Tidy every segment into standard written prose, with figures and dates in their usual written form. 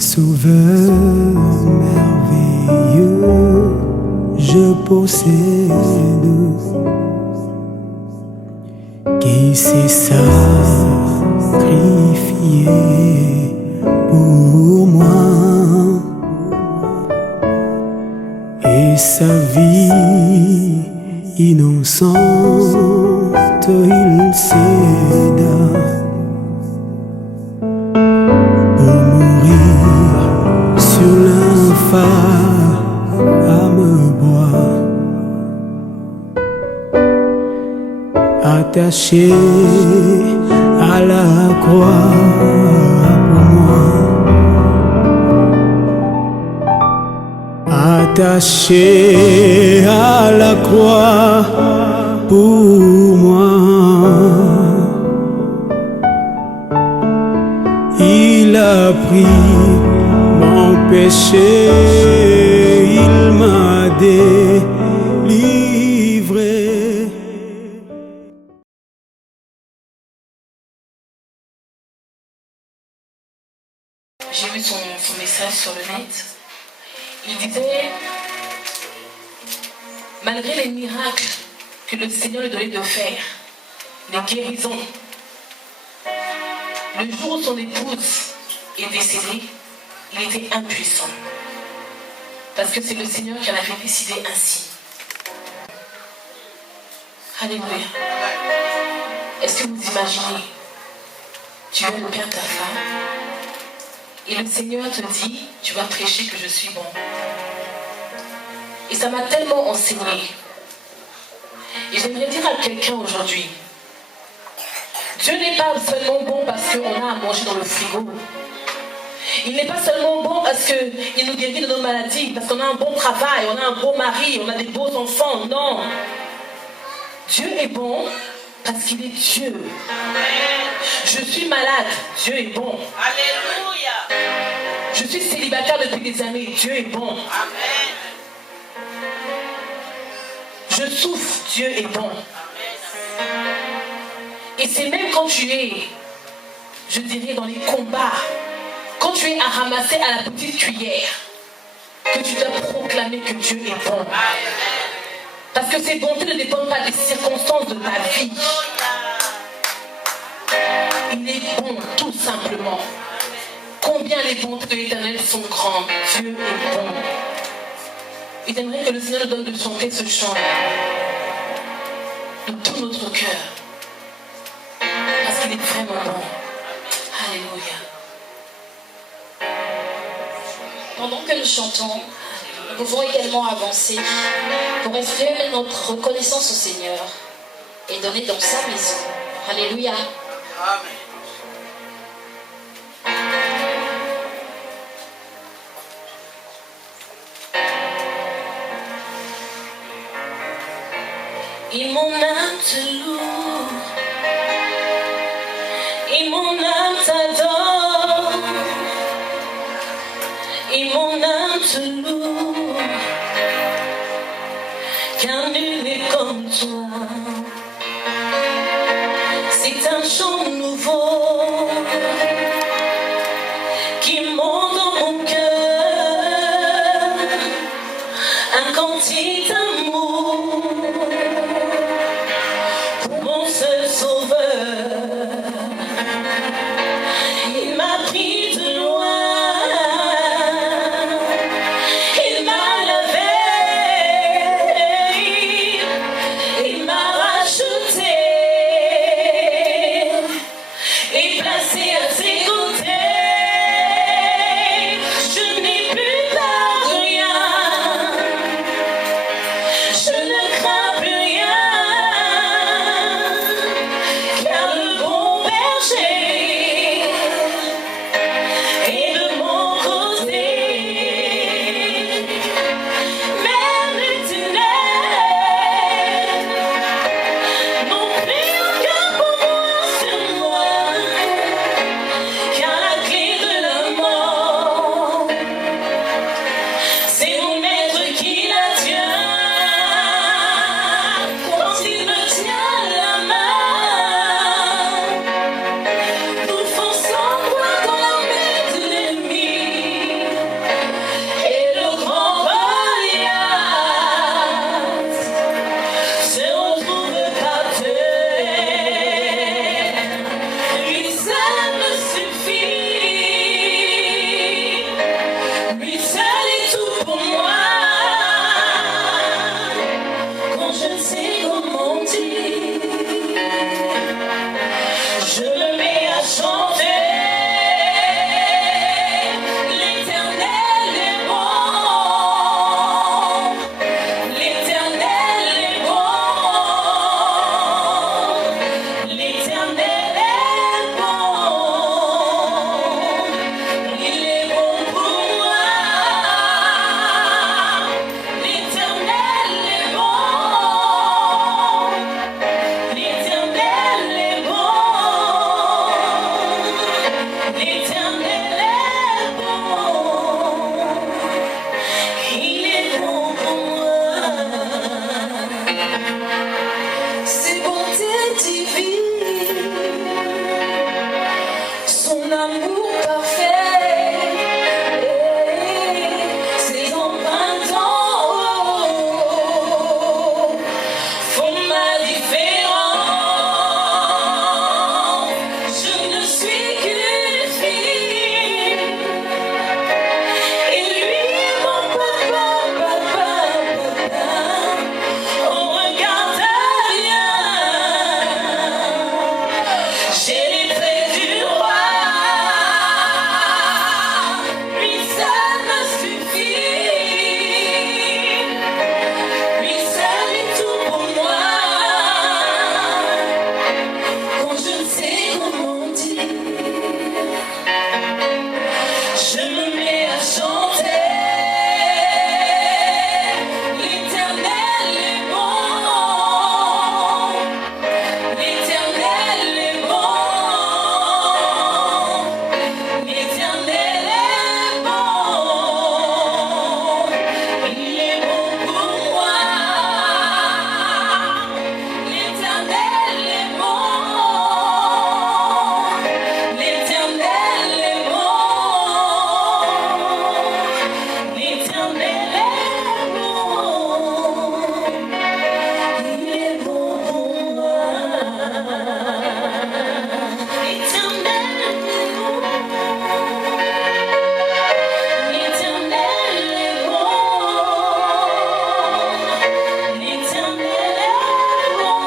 Sauveur merveilleux, je possède, qui s'est sacrifié pour moi, et sa vie innocente il céda. Sur l'infâme bois, attaché à la croix pour moi, attaché à la croix pour moi. Il a pris mon péché, il m'a délivré. J'ai vu son message sur le net. Il disait, malgré les miracles que le Seigneur lui donnait de faire, les guérisons, le jour où son épouse est décédée, il était impuissant. Parce que c'est le Seigneur qui en avait décidé ainsi. Alléluia. Est-ce que vous imaginez, tu es le père de ta femme, et le Seigneur te dit, tu vas prêcher que je suis bon. Et ça m'a tellement enseigné. Et j'aimerais dire à quelqu'un aujourd'hui, Dieu n'est pas seulement bon parce qu'on a à manger dans le frigo. Il n'est pas seulement bon parce qu'il nous guérit de nos maladies, parce qu'on a un bon travail, on a un beau mari, on a des beaux enfants. Non. Dieu est bon parce qu'il est Dieu. Je suis malade, Dieu est bon. Alléluia. Je suis célibataire depuis des années, Dieu est bon. Amen. Je souffre, Dieu est bon. Et c'est même quand tu es, je dirais, dans les combats, quand tu es à ramasser à la petite cuillère, que tu dois proclamer que Dieu est bon. Parce que ces bontés ne dépendent pas des circonstances de ta vie. Il est bon, tout simplement. Combien les bontés de l'Éternel sont grandes. Dieu est bon. Et j'aimerais que le Seigneur nous donne de chanter ce chant de tout notre cœur. Parce qu'il est vraiment bon. Alléluia. Pendant que nous chantons, nous pouvons également avancer pour exprimer notre reconnaissance au Seigneur et donner dans sa maison. Alléluia. Amen. Et mon âme te loue, et mon âme t'adore, et mon âme te loue, car nul n'est comme toi. C'est un chant nouveau qui monte dans mon cœur, un cantique d'amour pour mon seul sauveur. amour parfait, ces empreintes en haut font ma différence. Je ne suis qu'une fille, et lui mon papa, on regarde rien. J'ai les traits du roi, lui seul me suffit, lui seul est tout pour moi. Quand je ne sais comment dire, je me mets à chanter. L'Éternel est bon, l'Éternel est bon, l'Éternel est bon, il est bon pour moi. L'Éternel est bon, l'Éternel est bon, l'Éternel est bon, il est bon pour moi. L'Éternel est bon, l'Éternel est bon, l'Éternel est bon,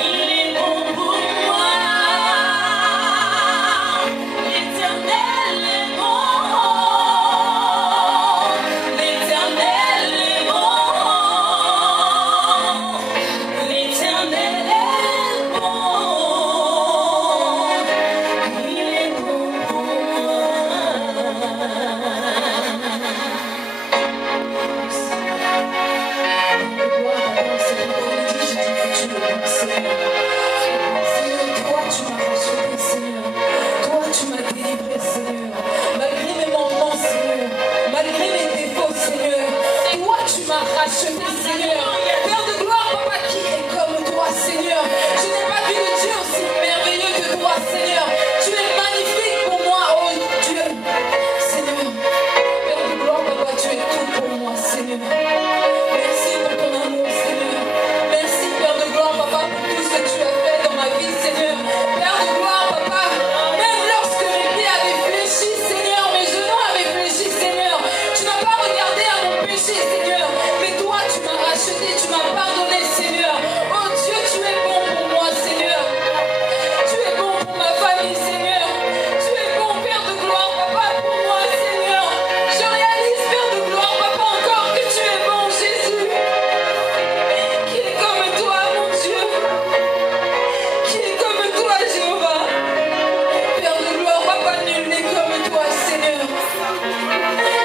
il est bon pour moi. L'Éternel est bon, l'Éternel est bon, l'Éternel est bon, il est bon pour toi, tu m'as rassuré, Seigneur. Toi, tu m'as délivré, Seigneur. Malgré mes manquements, Seigneur. Malgré mes défauts, Seigneur. Toi, tu m'as racheté, Seigneur. Père de gloire, papa, qui est comme toi, Seigneur. Je n'ai pas vu de Dieu aussi merveilleux que toi, Seigneur. Tu es magnifique pour moi, oh Dieu. Seigneur, Père de gloire, papa, tu es tout pour moi, Seigneur. Merci pour ton amour, Seigneur. Merci, Père de gloire, papa, pour tout ce que tu as fait dans ma vie, Seigneur. Père de gloire, papa, même lorsque mes pieds avaient fléchi, Seigneur, mes genoux avaient fléchi, Seigneur, tu n'as pas regardé à mon péché, Seigneur. Mais toi, tu m'as racheté, tu m'as pardonné, Seigneur. Oh Dieu, tu es bon pour moi, Seigneur. Tu es bon pour ma famille, Seigneur. Tu es bon, Père de gloire, papa, pour moi, Seigneur. Je réalise, Père de gloire, papa, encore que tu es bon, Jésus. Qui est comme toi, mon Dieu. Qui est comme toi, Jéhovah. Père de gloire, papa, nul n'est comme toi, Seigneur.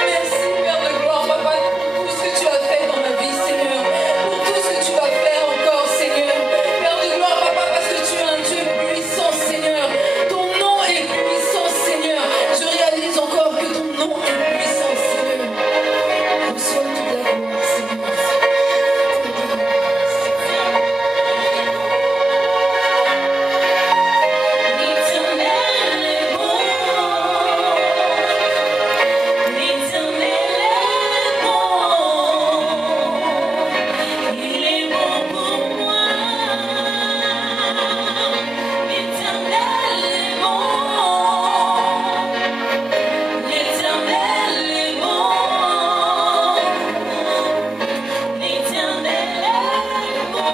Merci, Père de gloire, papa, pour tout ce que tu as fait dans ma vie, Seigneur. Pour tout ce que tu vas faire encore, Seigneur. Père de gloire, papa, parce que tu es un Dieu puissant, Seigneur. Ton nom est puissant, Seigneur. Je réalise encore que ton nom est puissant, Seigneur. Reçois toute la gloire, Seigneur. L'Éternel est bon, l'Éternel est bon, il est bon pour moi. L'Éternel est bon, l'Éternel est bon, l'Éternel est bon,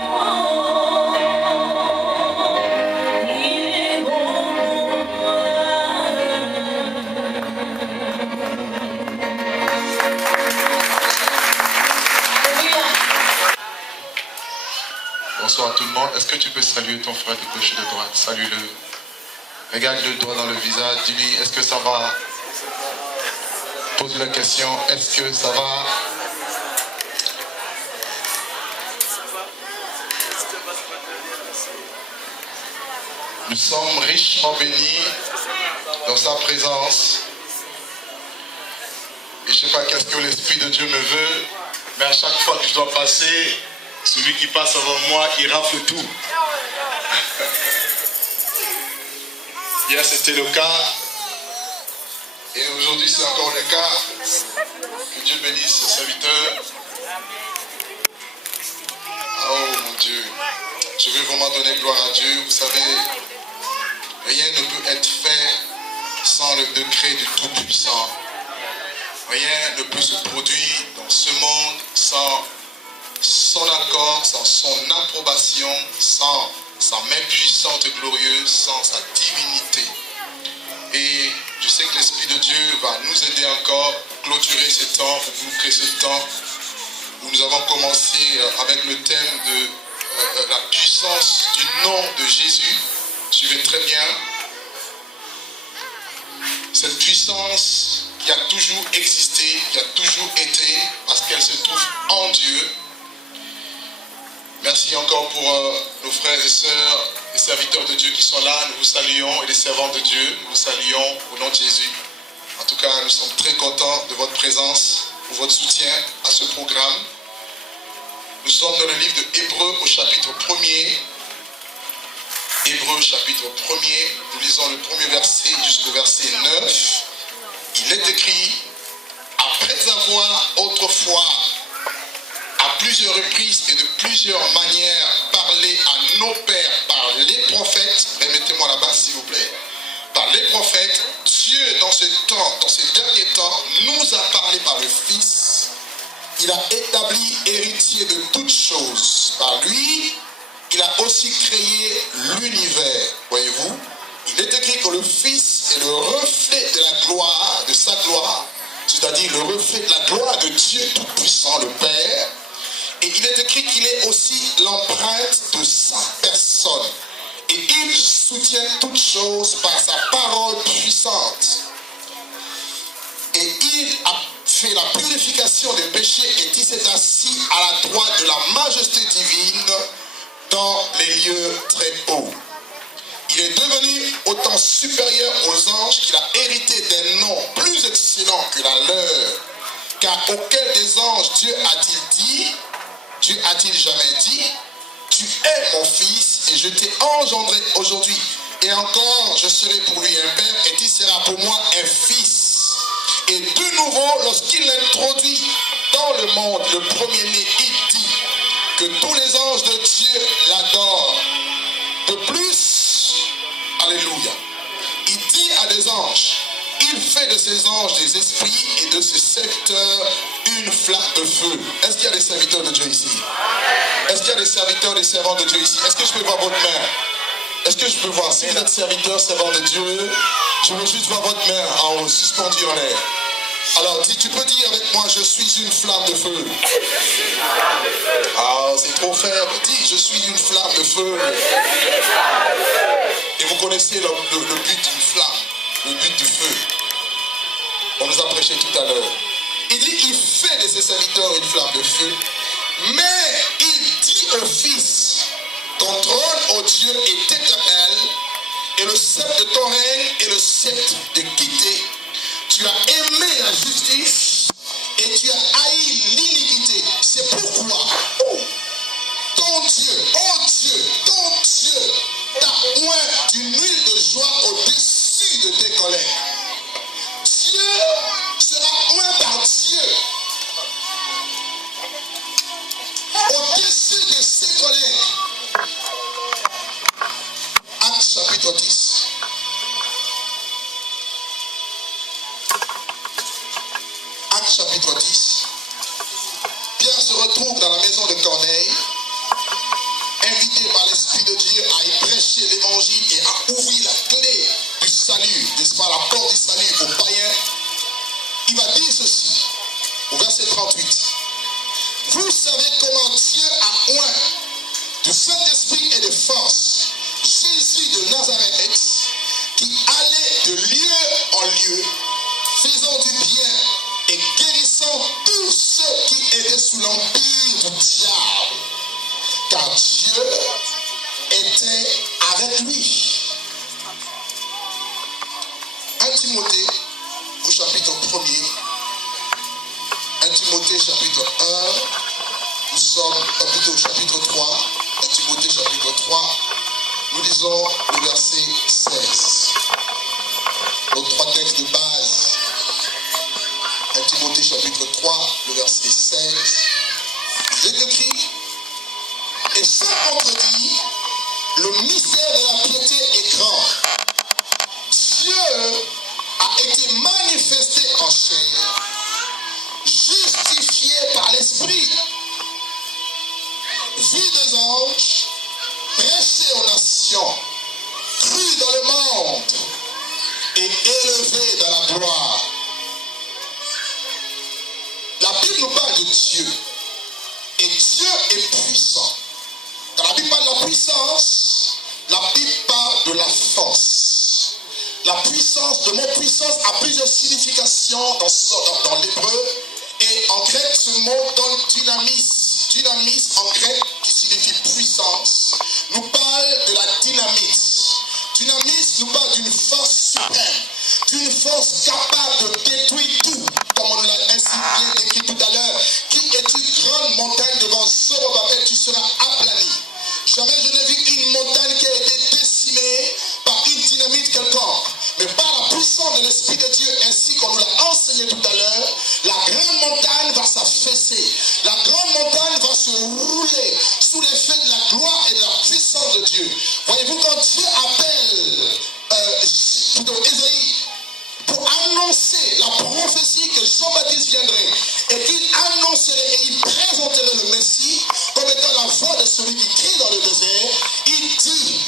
il est bon pour moi. Alléluia. Bonsoir tout le monde. Est-ce que tu peux saluer ton frère de gauche et de droite? Salue-le. Regarde le doigt dans le visage. Dis-lui, est-ce que ça va? Pose la question, est-ce que ça va? Nous sommes richement bénis dans sa présence. Et je ne sais pas qu'est-ce que l'Esprit de Dieu me veut, mais à chaque fois que je dois passer, celui qui passe avant moi, il rafle tout. Hier c'était le cas. Et aujourd'hui c'est encore le cas. Que Dieu bénisse ses serviteurs. Oh mon Dieu. Je veux vraiment donner gloire à Dieu. Vous savez, rien ne peut être fait sans le décret du Tout-Puissant. Rien ne peut se produire dans ce monde sans son accord, sans son approbation, sans sa main puissante et glorieuse, sans sa divinité. Et je sais que l'Esprit de Dieu va nous aider encore à clôturer ce temps, pour boucler ce temps où nous avons commencé avec le thème de la puissance du nom de Jésus. Suivez très bien. Cette puissance qui a toujours existé, qui a toujours été, parce qu'elle se trouve en Dieu. Merci encore pour nos frères et sœurs, les serviteurs de Dieu qui sont là. Nous vous saluons, et les servants de Dieu, nous vous saluons au nom de Jésus. En tout cas, nous sommes très contents de votre présence, pour votre soutien à ce programme. Nous sommes dans le livre de Hébreux au chapitre 1er. Hébreux chapitre 1er, nous lisons le premier verset jusqu'au verset 9. Il est écrit, après avoir autrefois, à plusieurs reprises et de plusieurs manières, parlé à nos pères par les prophètes, remettez-moi là-bas s'il vous plaît, par les prophètes, Dieu dans ce temps, dans ces derniers temps, nous a parlé par le Fils. Il a établi héritier de toutes choses. Par lui, il a aussi créé l'univers. Voyez-vous, il est écrit que le Fils est le reflet de la gloire, de sa gloire, c'est-à-dire le reflet de la gloire de Dieu Tout-Puissant, le Père. Et il est écrit qu'il est aussi l'empreinte de sa personne. Et il soutient toutes choses par sa parole puissante. Et il a fait la purification des péchés et il s'est assis à la droite de la majesté divine dans les lieux très hauts. Il est devenu autant supérieur aux anges qu'il a hérité d'un nom plus excellent que la leur. Car auquel des anges Dieu a-t-il dit, Dieu a-t-il jamais dit, tu es mon fils et je t'ai engendré aujourd'hui. Et encore, je serai pour lui un père et il sera pour moi un fils. Et de nouveau, lorsqu'il l'introduit dans le monde, le premier-né, il dit que tous les anges de Dieu l'adorent. De plus, alléluia, il dit à des anges, il fait de ces anges des esprits et de ses serviteurs une flamme de feu. Est-ce qu'il y a des serviteurs de Dieu ici? Est-ce qu'il y a des serviteurs, des servants de Dieu ici? Est-ce que je peux voir votre main? Est-ce que je peux voir? Si vous êtes serviteur, servant de Dieu, je veux juste voir votre main en haut, suspendue en l'air. Alors, tu peux dire avec moi, je suis une flamme de feu. Ah, c'est trop faible. Dis, je suis une flamme de feu. Et vous connaissez le but d'une flamme, le but du feu. On nous a prêché tout à l'heure. Il dit, il fait de ses serviteurs une flamme de feu, mais il dit au Fils, ton trône, ô Dieu, est éternel, et le sceptre de ton règne est le sceptre de quitter. Tu as aimé la justice et tu as haï l'iniquité. C'est pourquoi ton Dieu, oh Dieu, ton Dieu t'a oint d'une huile de joie au-dessus de tes collègues. Dieu sera oint par Dieu au-dessus de ses collègues. Actes chapitre 10. Actes chapitre 10. Pierre se retrouve dans la maison de Corneille, invité par l'Esprit de Dieu à y prêcher l'évangile et à ouvrir la clé du salut, n'est-ce pas, la porte du salut aux païens. Il va dire ceci, au verset 38. Vous savez comment Dieu a oint du Saint-Esprit et de force Jésus de Nazareth, qui allait de lieu en lieu, faisant du bien et guérissant tous ceux qui étaient sous l'empire du diable, car Dieu était avec lui. 1 Timothée au chapitre 1er. 1 Timothée chapitre 1. Nous sommes plutôt au chapitre 3. 1 Timothée chapitre 3. Nous lisons le verset 16. 3, le verset 16. Il est écrit, et sans contredit, le mystère de la piété est grand. Dieu a été manifesté en chair, justifié par l'Esprit, vu des anges, prêché aux nations, cru dans le monde et élevé dans la gloire. La Bible nous parle de Dieu. Et Dieu est puissant. Quand la Bible parle de la puissance, la Bible parle de la force. La puissance, le mot puissance a plusieurs significations dans l'hébreu. Et en grec, ce mot donne dynamis. Dynamis en grec, qui signifie puissance, nous parle de la dynamite. Dynamis nous parle d'une force suprême, d'une force capable de détruire tout, comme on l'a ainsi bien décrit tout à l'heure. Qui est une grande montagne devant Zorobabel, tu seras aplani. Jamais je n'ai vu une montagne qui a été décimée par une dynamite quelconque. Mais par la puissance de l'Esprit de Dieu, ainsi qu'on nous l'a enseigné tout à l'heure, la grande montagne va s'affaisser. La grande montagne va se rouler sous l'effet de la gloire et de la puissance de Dieu. Voyez-vous, quand Dieu appelle Ésaïe pour annoncer la prophétie que Jean-Baptiste viendrait et qu'il annoncerait et il présenterait le Messie comme étant la voix de celui qui crie dans le désert, il dit,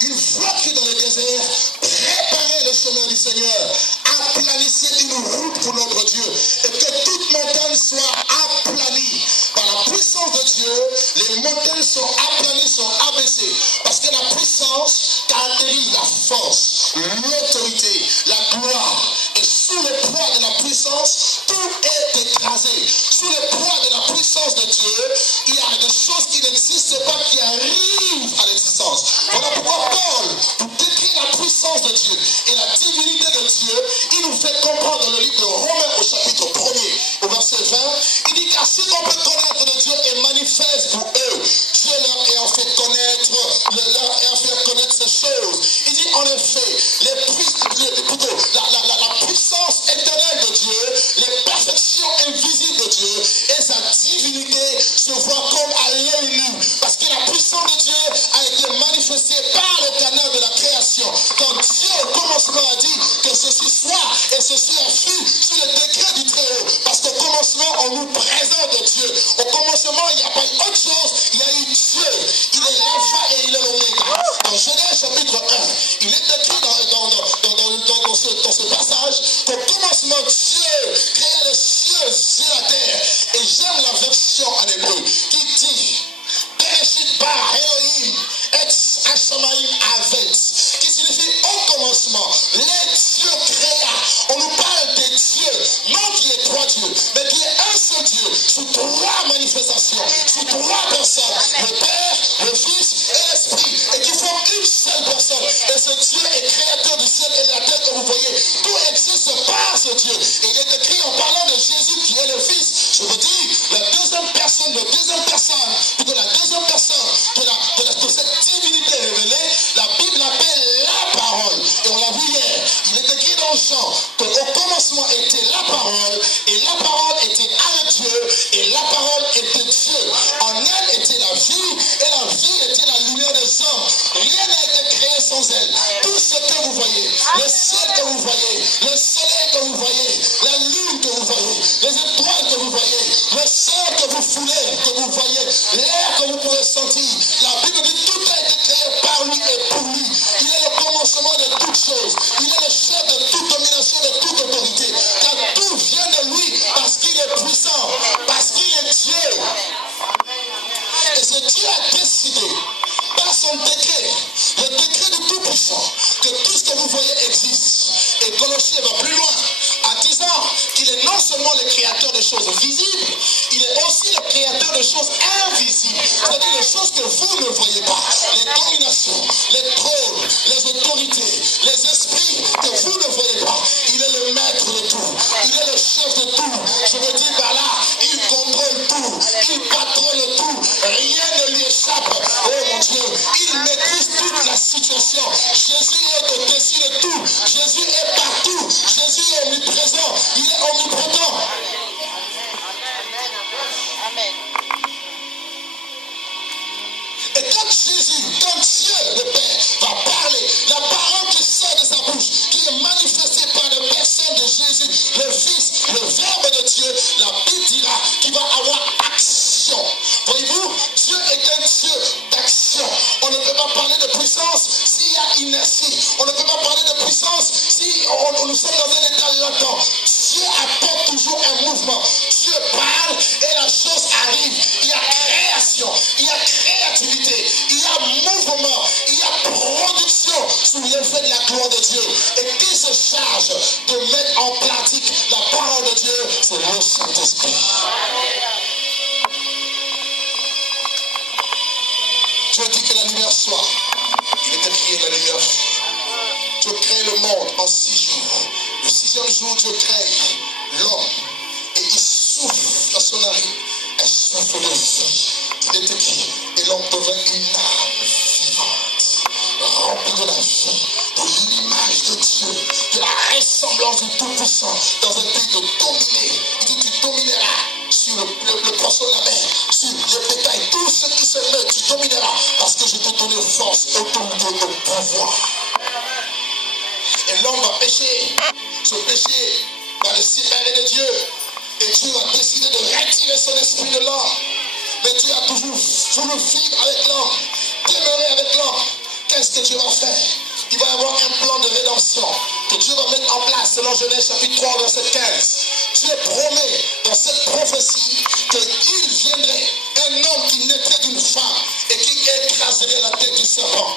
une voix crie dans le désert, préparez le chemin du Seigneur, aplanissez une route pour notre Dieu, et que toute montagne soit aplanie. Par la puissance de Dieu, les montagnes sont aplanies, sont abaissées, parce que la puissance caractérise la force, l'autorité, la gloire, et sous le poids de la puissance, tout est écrasé. Sous le poids de la puissance de Dieu, il y a des choses qui n'existent pas, qui arrivent à l'existence. Voilà pourquoi Paul, pour décrire la puissance de Dieu et la divinité de Dieu, il nous fait comprendre dans le livre de Romains au chapitre 1er, au verset 20, il dit car ce qu'on peut connaître de Dieu est manifeste pour eux. Dieu leur ayant fait connaître, ces choses. Il dit en effet, la puissance éternelle de Dieu, les perfections invisibles de Dieu et sa divinité se voient comme à l'œil nu. Parce que la puissance de Dieu a été manifestée par le canal de la création. Quand Dieu au commencement a dit que ceci soit et ceci a fut sous le décret du Très-Haut. Parce qu'au commencement, on nous présente Dieu. Au commencement, il n'y a pas eu autre chose, il y a eu Dieu. Il est l'alpha et il est l'oméga. Dans Genèse chapitre 1, il est écrit dans ce passage qu'au commencement, Dieu créa les cieux et la terre. Et j'aime la version en hébreu qui dit Bereshit bara Elohim et Hashamaim Avet, qui signifie au commencement, les dieux créa. On nous parle des dieux, non qui est trois dieux, mais qui est un seul Dieu, sous trois manifestations, sous trois personnes, le Père, le Fils et l'Esprit, et qui forment une seule personne. Et ce Dieu est créateur du ciel et de la terre, comme vous voyez. Tout existe par ce Dieu. Et il est écrit en parlant de Jésus qui est le Fils. Je vous dis, la deuxième personne de cette divinité révélée, la Bible l'appelle la parole. Et on l'a vu hier. Il est écrit dans Jean qu'au commencement était la parole, et la parole était avec Dieu, et la parole était Dieu. En elle était la vie, et la vie était la lumière des hommes. Rien n'a été créé sans elle. Tout ce que vous voyez, le ciel que vous voyez, le soleil que vous voyez, la lune que vous voyez, les étoiles que vous voyez, le sang que vous foulez, que vous voyez, l'air que vous pouvez sentir. La Bible dit tout a été créé par lui et pour lui. Il est le commencement de toutes choses. Il est le chef de toute domination, de toute autorité. Car tout vient de lui parce qu'il est puissant, parce qu'il est Dieu. Et ce Dieu a décidé par son décret, le décret du Tout-Puissant, que tout ce que vous voyez existe. Et Colossiens va plus loin en disant qu'il est non seulement le créateur de choses visibles, il est aussi le créateur de choses invisibles. C'est-à-dire les choses que vous ne voyez pas. Les dominations, les trônes, les autorités, les esprits que vous ne voyez pas. Il est le maître de tout. Il est le chef de tout. Je veux dire par là, il contrôle tout. Il patronne tout. Rien ne lui échappe. Oh mon Dieu, il maîtrise toute la situation. Jésus est au-dessus de tout. Jésus est partout. Jésus est omniprésent. Il est omnipotent. nous sommes dans un état latent. Dieu apporte toujours un mouvement. Dieu parle et la chose arrive. Il y a création, il y a créativité, il y a mouvement, il y a production sous l'effet de la gloire de Dieu. Et qui se charge de mettre en pratique la parole de Dieu, c'est le Saint-Esprit. Dieu dit que la lumière soit. Il est écrit la lumière. Dieu crée le monde en 6 jours. Le 6e jour, Dieu crée l'homme. Et il souffle dans son narine. Elle souffle de vie. Il est écrit. Et l'homme devint une âme vivante. Remplie de la vie. De l'image de Dieu. De la ressemblance du Tout-Puissant. Dans un pays de dominer. Il dit tu domineras sur le poisson de la mer. Sur le bétail. Tout ce qui se met, tu domineras. Parce que je t'ai donné force, autorité et pouvoir. Et l'homme va pécher. Ce péché va le séparer de Dieu. Et Dieu va décider de retirer son esprit de l'homme. Mais Dieu a toujours voulu vivre avec l'homme, demeurer avec l'homme. Qu'est-ce que Dieu va faire? Il va y avoir un plan de rédemption que Dieu va mettre en place selon Genèse chapitre 3 verset 15. Dieu promet dans cette prophétie qu'il viendrait un homme qui naîtrait d'une femme et qui écraserait la tête du serpent.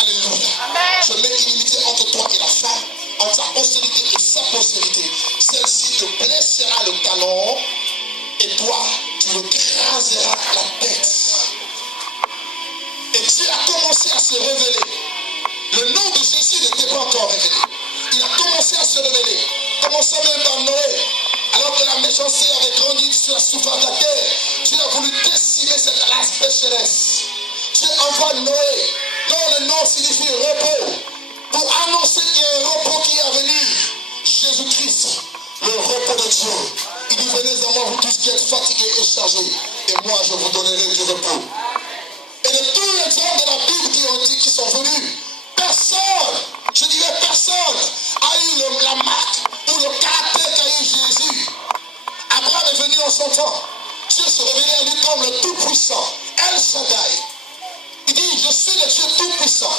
Alléluia. Amen. Je mets inimitié entre toi et la femme, entre sa postérité et sa postérité. Celle-ci te blessera le talon et toi, tu écraseras la tête. Et Dieu a commencé à se révéler. Le nom de Jésus n'était pas encore révélé. Il a commencé à se révéler. Commençant même par Noé. Alors que la méchanceté avait grandi sur la surface de la terre, Dieu a voulu décimer cette race pécheresse. Dieu envoie Noé, dont le nom signifie repos, pour annoncer qu'il y a un repos qui est à venir. Jésus-Christ, le repos de Dieu. Il dit venez à moi, vous tous qui êtes fatigués et chargés, et moi je vous donnerai du repos. Et de tous les hommes de la Bible qui sont venus, personne, je dirais personne, a eu la marque ou le caractère qu'a eu Jésus. Abraham est venu en son temps. Dieu se révélait à lui comme le Tout-Puissant, El Shaddai. Il dit, je suis le Dieu Tout-Puissant.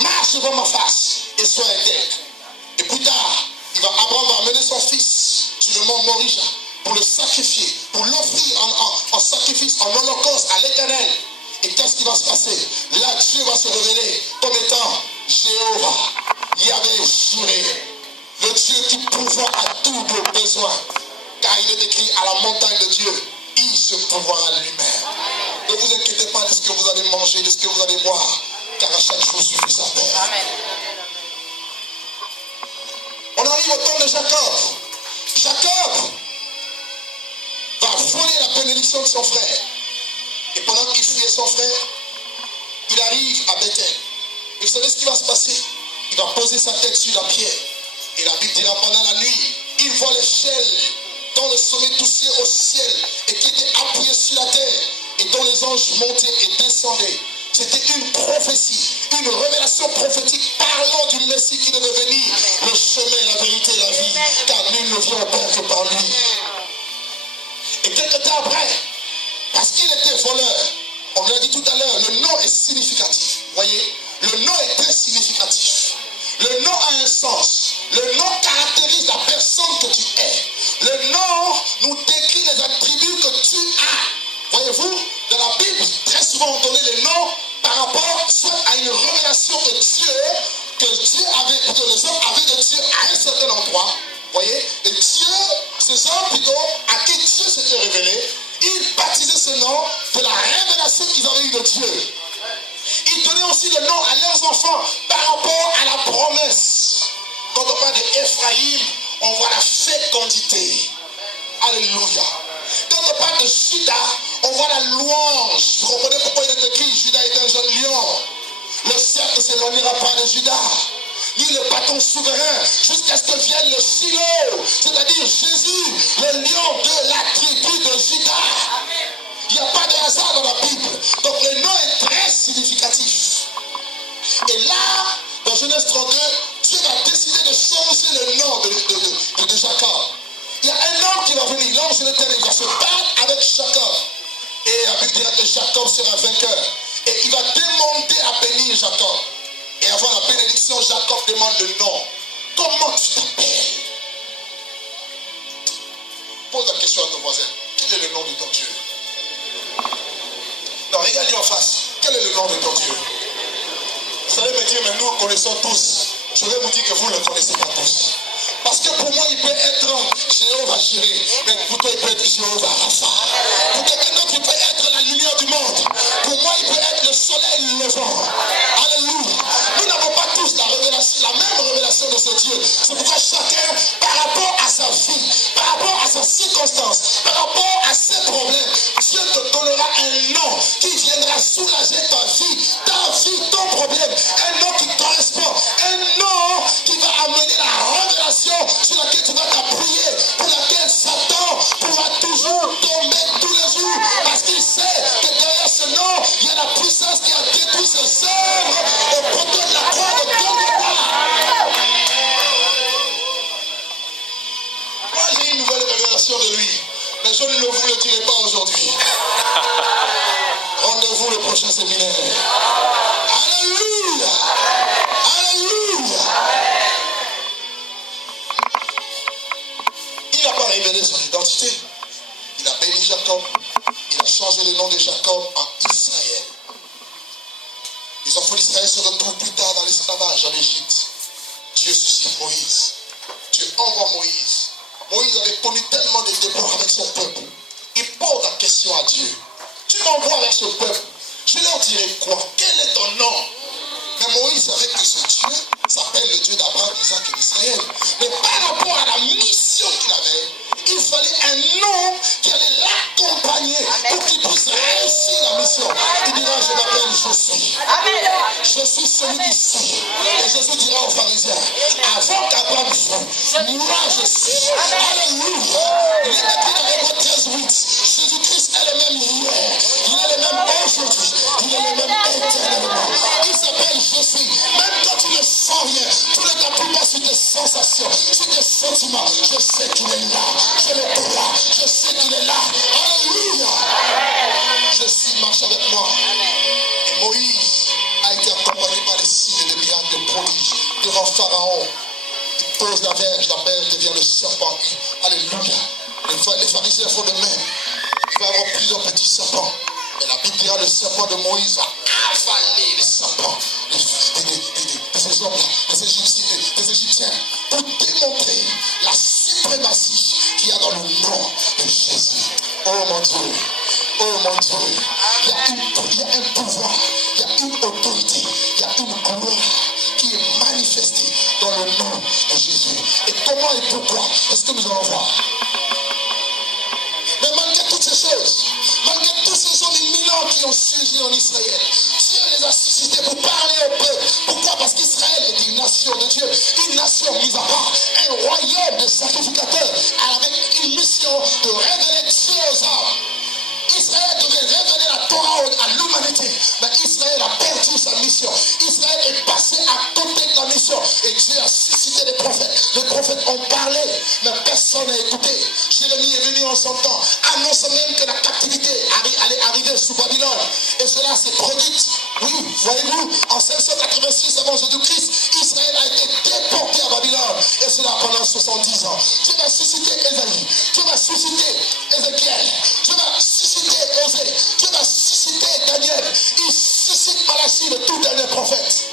Marche devant ma face et sois intègre. Et plus tard, Abraham va amener son fils sur le mont Moria pour le sacrifier, pour l'offrir en sacrifice, en holocauste à l'Éternel. Et qu'est-ce qui va se passer? Là, Dieu va se révéler comme étant Jéhovah, Yahvé juré, le Dieu qui pourvoit à tous nos besoins. Car il est écrit à la montagne de Dieu, il se pourvoira lui-même. Ne vous inquiétez pas de ce que vous allez manger, de ce que vous allez boire, car à chaque jour suffit sa paix. Amen. On arrive au temps de Jacob. Jacob va voler la bénédiction de son frère. Et pendant qu'il fuyait son frère, il arrive à Bethel. Et vous savez ce qui va se passer? Il va poser sa tête sur la pierre. Et la Bible dira pendant la nuit, il voit l'échelle dont le sommet touchait au ciel et qui était appuyé sur la terre et dont les anges montaient et descendaient. C'était une prophétie, une révélation prophétique parlant du Messie qui devait venir, le chemin, la vérité et la vie, car nul ne vient au Père que par lui. Et quelque temps après, parce qu'il était voleur, on l'a dit tout à l'heure, le nom est significatif. Voyez, le nom est très significatif. Le nom a un sens. Le nom caractérise la personne que tu es. Le nom nous décrit les attributs que tu as. Voyez-vous, dans la Bible, très souvent on donnait les noms par rapport soit à une révélation de Dieu, que les hommes avaient de Dieu à un certain endroit. Voyez, et Dieu, ces hommes plutôt, à qui Dieu s'était révélé, ils baptisaient ce nom de la révélation qu'ils avaient eue de Dieu. Ils donnaient aussi le nom à leurs enfants par rapport à la promesse. Quand on parle d'Ephraïm, on voit la fécondité. Alléluia. Quand on parle de Judas, on voit la louange. Vous comprenez pourquoi il est écrit Judas est un jeune lion. Le cercle ne s'éloignera pas de Judas, ni le bâton souverain, jusqu'à ce que vienne le Silo, c'est-à-dire Jésus, le lion de la tribu de Judas. Il n'y a pas de hasard dans la Bible. Donc le nom est très significatif. Et là, dans Genèse 32, Dieu va décider de changer le nom de Jacob. Il y a un homme qui va venir, l'ange de l'Éternel, il va se battre avec Jacob. Et la Bible dira que Jacob sera vainqueur. Et il va demander à bénir Jacob. Et avant la bénédiction, Jacob demande le nom. comment tu t'appelles? Pose la question à ton voisin. Quel est le nom de ton Dieu? Non, regarde-lui en face. Quel est le nom de ton Dieu? Vous allez me dire, mais nous connaissons tous. Je vais vous dire que vous ne le connaissez pas tous. Parce que pour moi, il peut être Jéhovah Jireh, mais pour toi, il peut être Jéhovah Rapha. Pour quelqu'un d'autre, il peut être la lumière du monde. Pour moi, il peut être le soleil levant. Alléluia. Nous n'avons pas tous la même révélation de ce Dieu. C'est pourquoi chacun, par rapport à sa vie, par rapport à sa circonstance, par rapport à ses problèmes, Dieu te donnera un nom qui viendra soulager ta vie, ton problème. Un nom qui correspond. Un nom qui va amener la révélation sur laquelle tu vas t'appuyer, pour laquelle Satan pourra toujours tomber tous les jours, parce qu'il sait que derrière ce nom, il y a la puissance qui a détruit ses œuvres au poteau de la croix de Golgotha. Moi, j'ai une nouvelle révélation de lui, mais je ne vous le dirai pas aujourd'hui. Rendez-vous le prochain séminaire. Alléluia! Alléluia! Il n'a pas révélé son identité. Il a béni Jacob. Il a changé le nom de Jacob en Israël. Les enfants d'Israël se retrouvent plus tard dans l'esclavage en Égypte. Dieu suscite Moïse. Dieu envoie Moïse. Moïse avait connu tellement de déboires avec son peuple. Il pose la question à Dieu. Tu m'envoies avec ce peuple. Je leur dirai quoi? Quel est ton nom? Mais Moïse savait que ce Dieu s'appelle le Dieu d'Abraham, d'Isaac et d'Israël. Mais par rapport à la mission qu'il avait, il fallait un nom qui allait l'accompagner pour qu'il puisse réussir la mission. Il dira, je m'appelle Jésus. Je suis celui qui sait. Et Jésus dira aux pharisiens, avant qu'Abraham soit, moi je suis. Alléluia. Il est écrit dans Hébreux 13:8. Jésus-Christ est le même hier. Il est le même aujourd'hui. Il est le même éternellement. Il s'appelle Jésus. Même quand tu ne sens rien, tu ne t'appuies pas sur tes sensations, sur tes sentiments. Je sais qu'il est là. Je le crois. Je sais qu'il est là. Alléluia. Jésus marche avec moi. Et Moïse a été accompagné par les signes et les miracles de prodiges devant Pharaon. Il pose la verge, la mer devient le serpent. Alléluia. Les pharisiens font de même. Il va y avoir plusieurs petits serpents. Et la Bible dira, le serpent de Moïse va avaler les serpents des hommes, des Égyptiens, pour démontrer la suprématie qu'il y a dans le nom de Jésus. Oh mon Dieu, oh mon Dieu, il y a un pouvoir, il y a une autorité, il y a une gloire qui est manifestée dans le nom de Jésus. Et comment et pourquoi est-ce que nous allons voir? Mais malgré toutes ces choses, malgré tous ces hommes imminents qui ont surgi en Israël, Dieu les a suscités pour parler au peuple. Pourquoi? Parce qu'Israël est une nation de Dieu, une nation mise à part, un royaume de sacrificateurs, avec une mission de révéler Dieu aux hommes. Israël devait révéler la Torah à l'humanité, mais Israël a perdu sa mission. Israël est passé à côté de la mission et Dieu a suscité des prophètes. Les prophètes ont parlé, mais personne n'a écouté. Jérémie est venu en son temps, annonçant même que la captivité allait arriver sous Babylone. Et cela s'est produit. Oui, voyez-vous, en 586 avant Jésus-Christ, Israël a été déporté à Babylone. Et cela pendant 70 ans. Dieu va susciter Ésaïe, Dieu va susciter Ézéchiel, Dieu va susciter Osée, Dieu va susciter Daniel. Il suscite Malachie, le tout dernier prophète.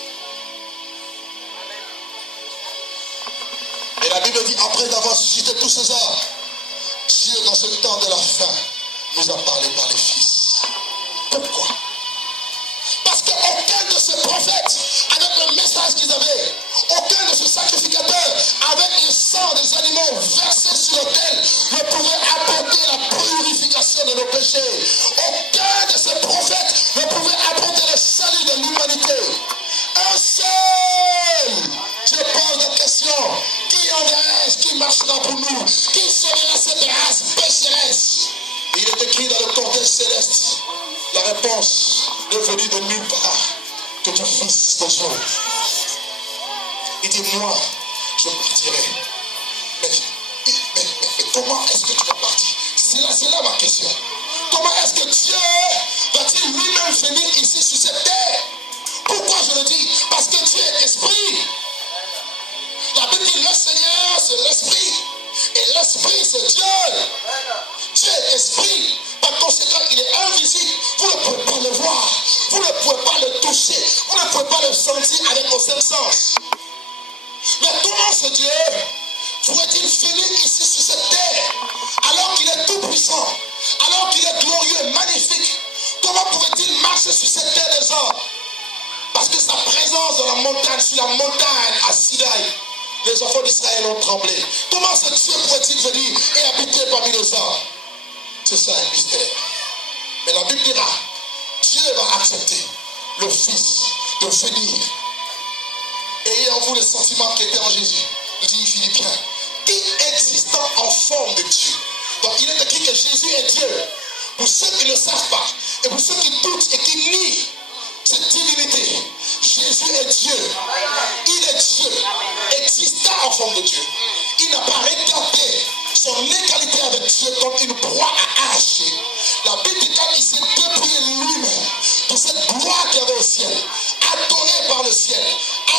Et la Bible dit, après d'avoir suscité tous ces hommes, Dieu, dans ce temps de la fin, nous a parlé par les fils. Pourquoi? Parce qu'aucun de ces prophètes, avec le message qu'ils avaient, aucun de ces sacrificateurs, avec le sang des animaux versés sur l'autel, ne pouvait apporter la purification de nos péchés. Aucun de ces prophètes ne pouvait apporter le salut de l'humanité. Un seul! Je pose la question, qui enverrai-je, qui marchera pour nous, qui sauvera cette race pécheresse? Il est écrit dans le cortège céleste, la réponse n'est venue de nulle part que du Fils de Dieu. Il dit, moi, je partirai. Mais comment est-ce que tu vas partir? C'est là ma question. Comment est-ce que Dieu va-t-il lui-même venir ici sur cette terre? Pourquoi je le dis? Parce que Dieu est esprit. La Bible dit, c'est l'esprit. Et l'esprit, c'est Dieu. Dieu est esprit. Par conséquent, il est invisible. Vous ne pouvez pas le voir. Vous ne pouvez pas le toucher. Vous ne pouvez pas le sentir avec vos cinq sens. Mais comment ce Dieu pourrait-il venir ici sur cette terre alors qu'il est tout puissant, alors qu'il est glorieux, magnifique? Comment pouvait-il marcher sur cette terre des hommes? Parce que sa présence dans la montagne, sur la montagne à Sinaï, les enfants d'Israël ont tremblé. Comment ce Dieu pourrait-il venir et habiter parmi nos hommes? C'est ça un mystère. Mais la Bible dira, Dieu va accepter le Fils de venir. Ayez en vous le sentiment qui était en Jésus. Nous dit Philippiens, qui existant en forme de Dieu. Donc il est écrit que Jésus est Dieu. Pour ceux qui ne le savent pas, et pour ceux qui doutent et qui nient cette divinité, Jésus est Dieu. Il est Dieu, existant en forme de Dieu. Il n'a pas regardé son égalité avec Dieu comme une proie à arracher. La Bible dit qu'il s'est dépouillé lui-même de cette gloire qu'il y avait au ciel, adoré par le ciel,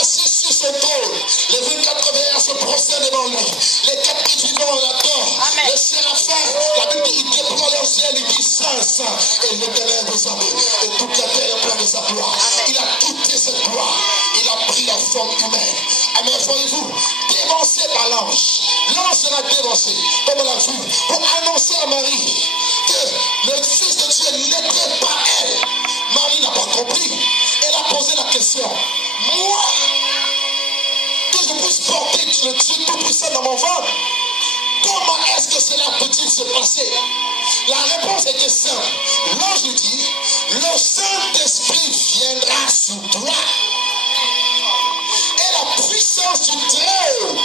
assis sur son trône. Les 24 veilleurs se prosternent devant lui. Les 4 vivants l'adorent. Les séraphins, la Bible dit qu'ils déploient leur ciel, ils disent Saint, Saint, et l'Éternel des armées. Et toute la terre est pleine de sa gloire. Il a quitté cette gloire. Il a pris la forme humaine. Amen, voyez-vous, dévancé par l'ange. L'ange sera dévancé, comme on l'a vu, pour annoncer à Marie que le Fils de Dieu n'était pas elle. Marie n'a pas compris. Elle a posé la question. Moi, que je puisse porter le Dieu tout-puissant dans mon ventre, comment est-ce que cela peut-il se passer? La réponse était simple. L'ange lui dit, le Saint-Esprit viendra sur toi. Et la puissance du Très-Haut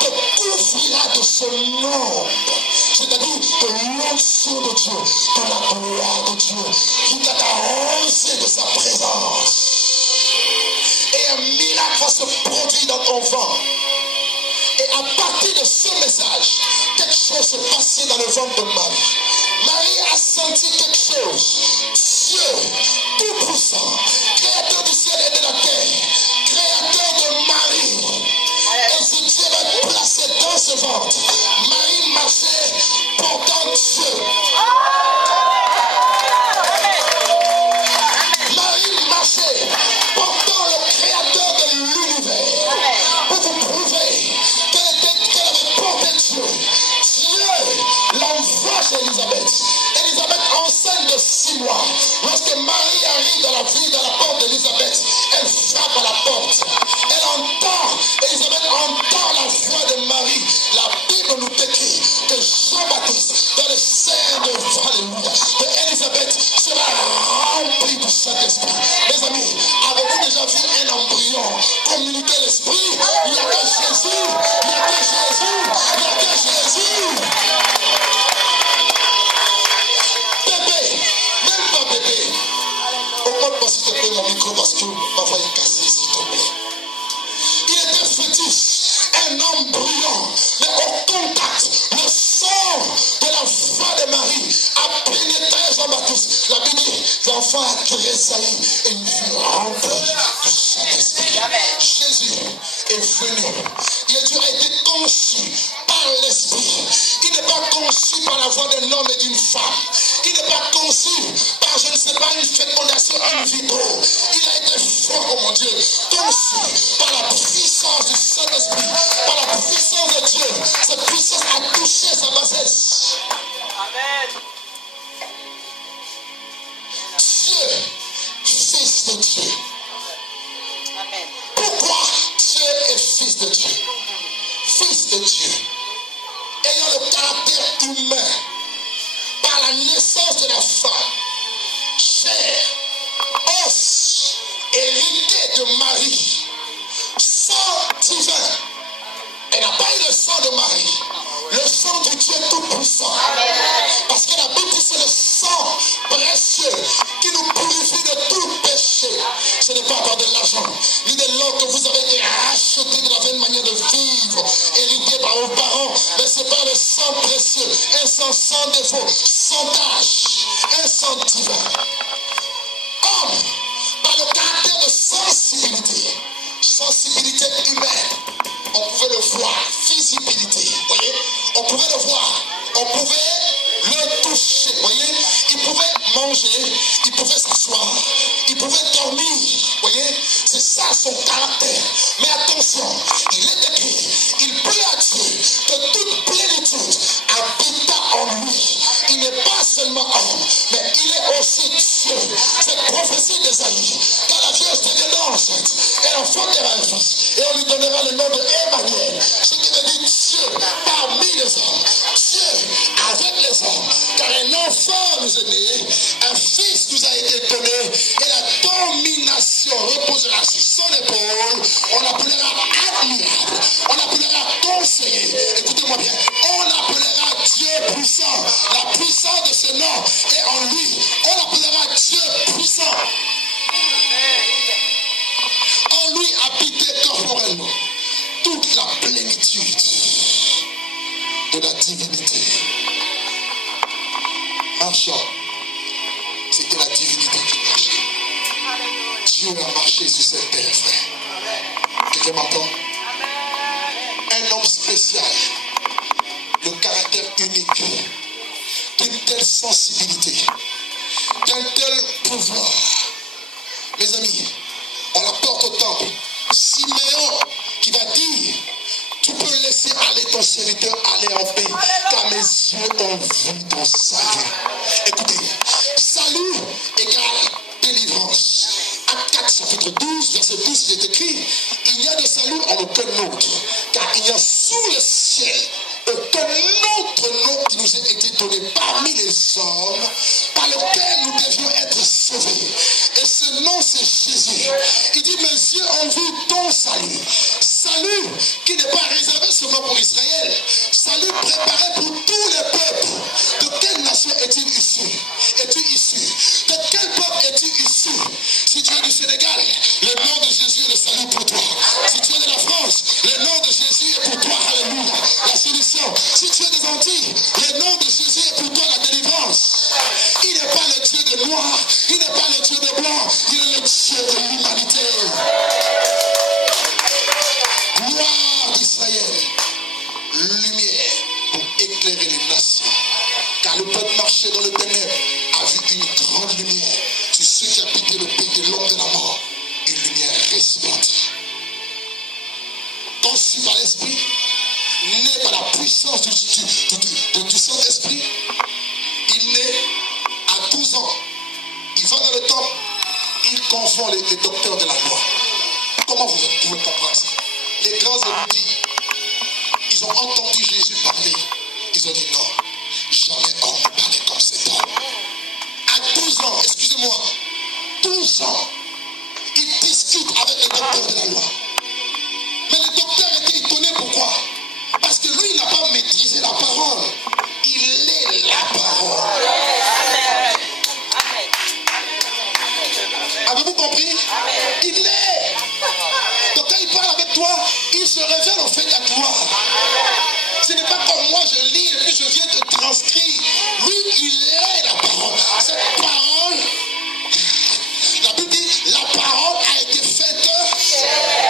te couvrira de son ombre. C'est-à-dire de l'onction de Dieu, de la gloire de Dieu, qui t'a arrosé de sa présence. Et un miracle va se produire dans ton ventre. Et à partir de ce message, quelque chose s'est passé dans le ventre de Marie. Marie a senti quelque chose. Dieu, tout puissant, créateur du ciel et de la terre, créateur de Marie. Et ce Dieu va être placé dans ce ventre. Marie marchait portant Dieu. Marie marchait portant le créateur de l'univers. Pour vous prouver qu'elle avait porté Dieu. Dieu l'envoie chez Élisabeth. Élisabeth enceinte de 6 mois. Lorsque Marie arrive dans la ville, dans la porte d'Élisabeth, elle frappe à la porte. Elle entend, Élisabeth entend la voix de Marie. La Bible nous décrit que Jean-Baptiste, dans le sein de Élisabeth, sera rempli du Saint-Esprit. Mes amis, avez-vous déjà vu un embryon communiquer l'Esprit? Il n'y a que Jésus, il n'y a que Jésus, il n'y a que Jésus. Bébé, même pas bébé. Augmente-moi s'il te plaît mon micro parce que ma voix est cassée, s'il te plaît. Il était fœtus, un embryon, mais au contact, le sang de la voix de Marie a pénétré Jean-Baptiste. La Bible dit, l'enfant a tressailli et il fut rempli du Saint-Esprit. Jésus est venu. Jésus a été conçu par l'Esprit. Il n'est pas conçu par la voix d'un homme et d'une femme. Il n'est pas conçu par, je ne sais pas, une fécondation in vitro. Il a été fort, oh mon Dieu, conçu par la puissance du Saint-Esprit, par la puissance de Dieu. Cette puissance a touché sa bassesse. Amen. Dieu, Fils de Dieu. Amen. Pourquoi Dieu est Fils de Dieu? Fils de Dieu, ayant le caractère humain, par la naissance de la femme, chair, os, hérité de Marie, sang divin. Elle n'a pas eu le sang de Marie, le sang du Dieu tout-puissant. Parce que la Bible dit c'est le sang précieux qui nous purifie de tout péché. Ce n'est pas par de l'argent, ni de l'or que vous avez été rachetés de la vaine manière de vivre, hérité par vos parents, mais c'est par le sang précieux, un sang sans défaut, sans tache, un sang divin. Homme, par le caractère de sensibilité humaine, on pouvait le voir physiquement. sensibilité. Voyez, on pouvait le voir, on pouvait le toucher. Voyez, il pouvait manger, il pouvait s'asseoir, il pouvait dormir. Voyez, c'est ça son caractère. Mais attention, il est écrit, il prie à Dieu que toute plénitude habita en lui. Il n'est pas seulement homme, mais il est aussi Dieu. Cette prophétie d'Ésaïe, quand la Vierge était enceinte, elle enfantera un fils, et on lui donnera le nom de Emmanuel. Ce qui veut dire Dieu parmi les hommes, Dieu avec les hommes. Car un enfant nous est né, un fils nous a été donné, et la domination reposera sur son épaule. On l'appellera admirable, on l'appellera conseiller. Écoutez-moi bien, on l'appellera Dieu puissant. La puissance de ce nom est en lui. On l'appellera Dieu puissant. En lui habitait corporellement toute la plénitude de la divinité. Marchant, c'était la divinité qui marchait. Dieu a marché sur cette terre, frère. Quelqu'un m'entend? Un homme spécial, le caractère unique, d'une telle sensibilité, d'un tel pouvoir. Mes amis, on la porte au temple. Siméon qui va dire, tu peux laisser aller ton serviteur aller en paix, car mes yeux ont vu ton salut. Écoutez, salut égale délivrance. Acte 4, chapitre 12, verset 12, il est écrit, il n'y a de salut en aucun autre, car il y a sous le ciel aucun autre nom qui nous ait été donné parmi les hommes, par lequel nous devions être sauvés. Et ce nom, c'est Jésus. Il dit, mes yeux ont vu ton salut. Salut qui n'est pas réservé seulement pour Israël. Salut préparé pour tous les peuples. De quelle nation es-tu issu? Es-tu issu? De quel peuple es-tu issu? Si tu es du Sénégal, le nom de Jésus est le salut pour toi. Si tu es de la France, le nom de Jésus est pour toi. Alléluia. La solution. Si tu es des Antilles, le nom de Jésus est pour toi la délivrance. Il n'est pas le Dieu des noirs, il n'est pas le Dieu des blancs, il est le Dieu de l'humanité. Gloire d'Israël, lumière pour éclairer les nations. Car le peuple marchait dans le ténèbre, a vu une grande lumière. Sur ceux qui habitaient le pays de l'homme de la mort, une lumière resplendit. Conçu par l'Esprit, né par la puissance du Saint-Esprit, il naît à 12 ans. Il va dans le temple, il confond les docteurs de la loi. Comment vous pouvez comprendre ça? Les grands érudits, ils ont entendu Jésus parler. Ils ont dit non, jamais homme ne parlait comme cet homme. À 12 ans, excusez-moi, 12 ans, il discute avec les docteurs de la loi. Mais les docteurs étaient étonnés, pourquoi? Parce que lui, il n'a pas maîtrisé la parole. Il est la parole. Avez-vous compris? Il est. Donc quand il parle avec toi, il se révèle au fait à toi. Ce n'est pas comme moi, je lis et puis je viens te transcrire. Lui, il est la parole. Cette parole, la Bible dit, la parole a été faite chair.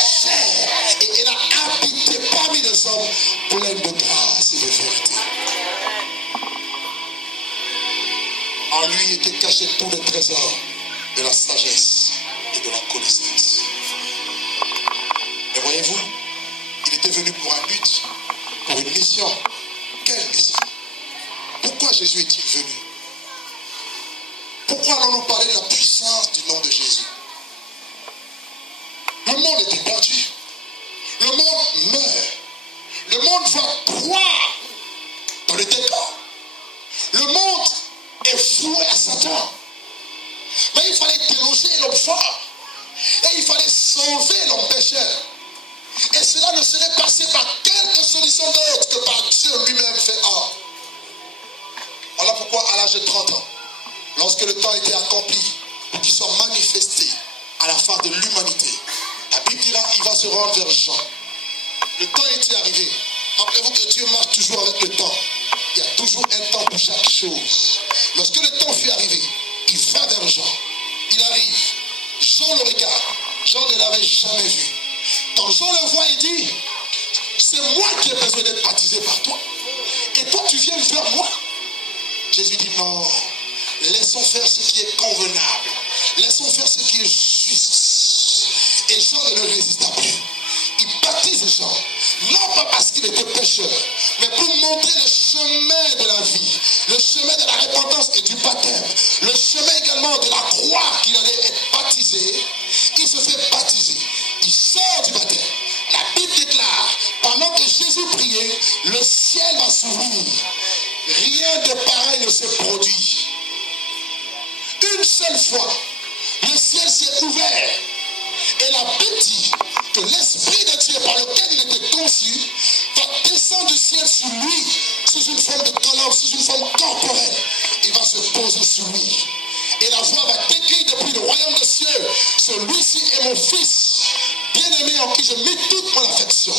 Et elle a habité parmi les hommes, pleine de grâce et de vérité. En lui était caché tous les trésors de la sagesse et de la connaissance. Et voyez-vous, il était venu pour un but, pour une mission. Quelle mission? Pourquoi Jésus est-il venu? Pourquoi allons-nous parler de la puissance du nom de Jésus? Le monde était perdu. Le monde meurt. Le monde va croire dans le décor. Le monde est voué à Satan. Mais il fallait déloger l'homme fort. Et il fallait sauver l'homme pécheur. Et cela ne serait passé par quelque solution d'autre que par Dieu lui-même fait homme. Voilà pourquoi à l'âge de 30 ans, lorsque le temps était accompli pour qu'il soit manifesté à la face de l'humanité, la Bible dira il va se rendre vers Jean. Le temps était arrivé. Rappelez-vous que Dieu marche toujours avec le temps. Il y a toujours un temps pour chaque chose. Lorsque le temps fut arrivé, il va vers Jean. Il arrive. Jean le regarde. Jean ne l'avait jamais vu. Quand Jean le voit, il dit, c'est moi qui a besoin d'être baptisé par toi. Et toi, tu viens vers moi. Jésus dit non. Laissons faire ce qui est convenable. Laissons faire ce qui est juste. Et Jean ne le résista plus. Il baptise Jean. Non pas parce qu'il était pécheur, mais pour montrer le chemin de la vie, le chemin de la repentance et du baptême, le chemin également de la croix qu'il allait être baptisé. Il se fait baptiser. Il sort du baptême. La Bible déclare, pendant que Jésus priait, le ciel va s'ouvrir. Rien de pareil ne s'est produit. Une seule fois, le ciel s'est ouvert. Et la Bible dit que l'Esprit de Dieu par lequel il était conçu va descendre du ciel sur lui, sous une forme de colombe, sous une forme corporelle. Il va se poser sur lui. Et la voix va décrire depuis le royaume des cieux, celui-ci est mon fils, bien-aimé en qui je mets toute mon affection.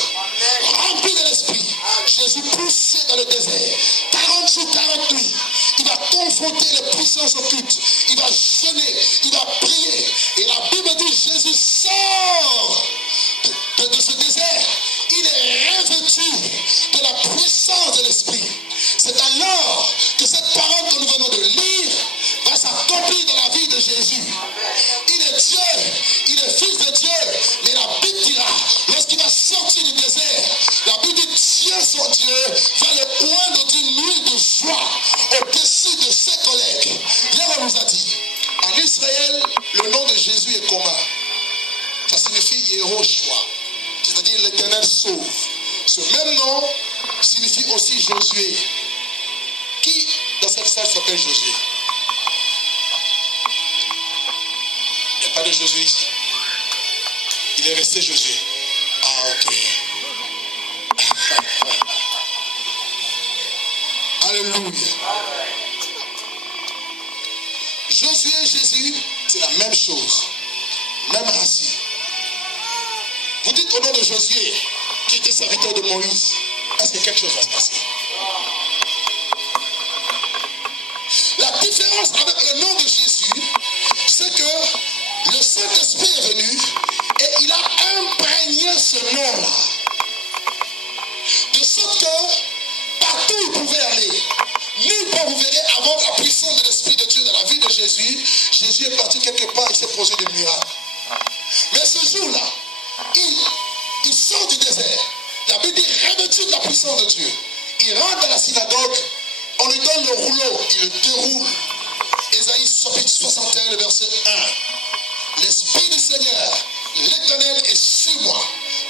Rempli de l'Esprit, Jésus poussait dans le désert, 40 jours, 40 nuits. Il va confronter les puissances occultes. Il va jeûner, il va prier. Et la Bible dit, Jésus sort de ce désert. Il est revêtu de la puissance de l'Esprit. C'est alors que cette parole que nous venons de lire va s'accomplir dans la vie de Jésus. Il est Dieu, il est fils de Dieu. Mais la Bible dira, lorsqu'il va sortir du désert, la Bible dit, Dieu son Dieu va le oindre d'une huile de joie au-dessus de ses collègues. Hier on nous a dit, en Israël, le nom de Jésus est commun. Ça signifie Yehoshua, c'est-à-dire l'Éternel sauve. Ce même nom signifie aussi Josué. Qui dans cette salle s'appelle Josué? Il n'y a pas de Josué ici. Il est resté Josué. Ah, ok. Alléluia. Josué et Jésus, c'est la même chose. Même racine. Vous dites au nom de Josué, qui était serviteur de Moïse, est-ce que quelque chose va se passer? La différence avec le nom de Jésus, c'est que le Saint-Esprit est venu et il a imprégné ce nom-là. De sorte que partout où il pouvait aller, nulle part vous verrez avant la puissance de l'Esprit de Dieu dans la vie de Jésus. Jésus est parti quelque part, il s'est posé des miracles. Mais ce jour-là, il sort du désert. La Bible dit revêtu de la puissance de Dieu. Il rentre dans la synagogue, on lui donne le rouleau, il le déroule. Ésaïe chapitre 61, le verset 1. L'Esprit du Seigneur, l'Éternel est sur moi,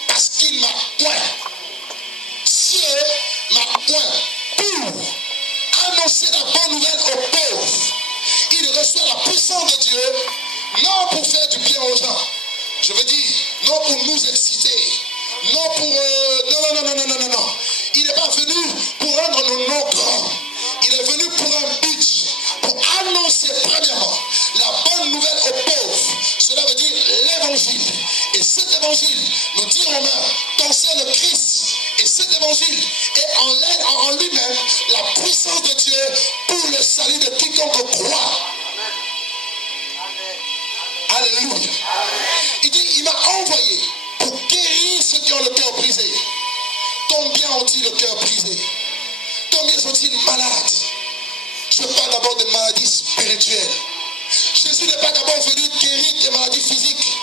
parce qu'il m'a oint. Dieu m'a oint pour annoncer la bonne nouvelle aux pauvres. Il reçoit la puissance de Dieu, non pour faire du bien aux gens. Je veux dire, non pour nous exciter, non pour... non. Il n'est pas venu pour rendre nos noms grands. Il est venu pour un but, pour annoncer premièrement la bonne nouvelle aux pauvres. Cela veut dire l'évangile. Et cet évangile, nous dit Romains, concerne le Christ. Et cet évangile est en lui-même la puissance de Dieu pour le salut de quiconque croit. Alléluia. Il dit, il m'a envoyé pour guérir ceux qui ont le cœur brisé. Combien ont-ils le cœur brisé? Combien sont-ils malades? Je parle d'abord des maladies spirituelles. Jésus n'est pas d'abord venu guérir des maladies physiques.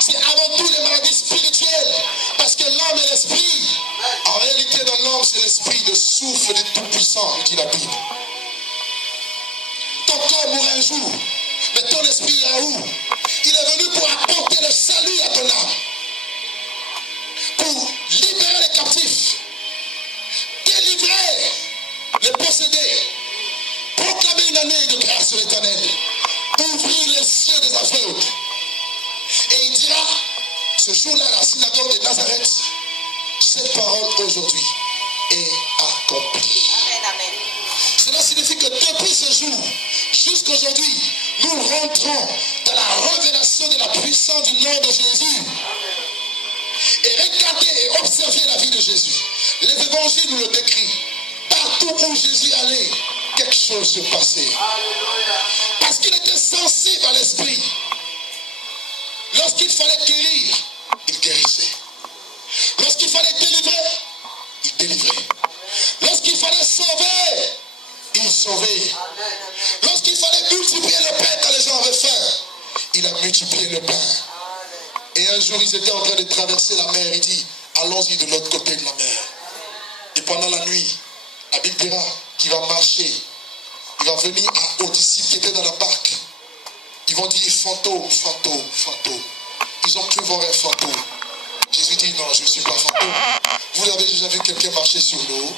C'est avant tout les maladies spirituelles. Parce que l'homme est l'esprit. En réalité, dans l'homme, c'est l'esprit de souffle du Tout-Puissant, dit la Bible. Ton corps mourra un jour, mais ton esprit ira où? Il est venu pour apporter le salut à ton âme. Pour libérer les captifs. Délivrer les possédés. Proclamer une année de grâce sur l'Éternel. Ouvrir les cieux des aveugles. Et il dira, ce jour-là, à la synagogue de Nazareth, cette parole aujourd'hui est accomplie. Amen. Cela signifie que depuis ce jour, jusqu'à aujourd'hui, nous rentrons dans la révélation de la puissance du nom de Jésus. Et regardez et observez la vie de Jésus. Les évangiles nous le décrivent. Partout où Jésus allait, quelque chose se passait. Parce qu'il était sensible à l'esprit. Lorsqu'il fallait guérir, il guérissait. Lorsqu'il fallait délivrer, délivrait. Lorsqu'il fallait sauver, il sauvait. Lorsqu'il fallait multiplier le pain quand les gens avaient faim, il a multiplié le pain. Et un jour, ils étaient en train de traverser la mer. Il dit, allons-y de l'autre côté de la mer. Et pendant la nuit, la Bible dira qu'il va marcher. Il va venir aux disciples qui étaient dans la barque. Ils vont dire, fantôme, fantôme, fantôme. Ils ont cru voir un fantôme. Jésus dit, non, je ne suis pas fantôme. Vous avez déjà vu quelqu'un marcher sur l'eau?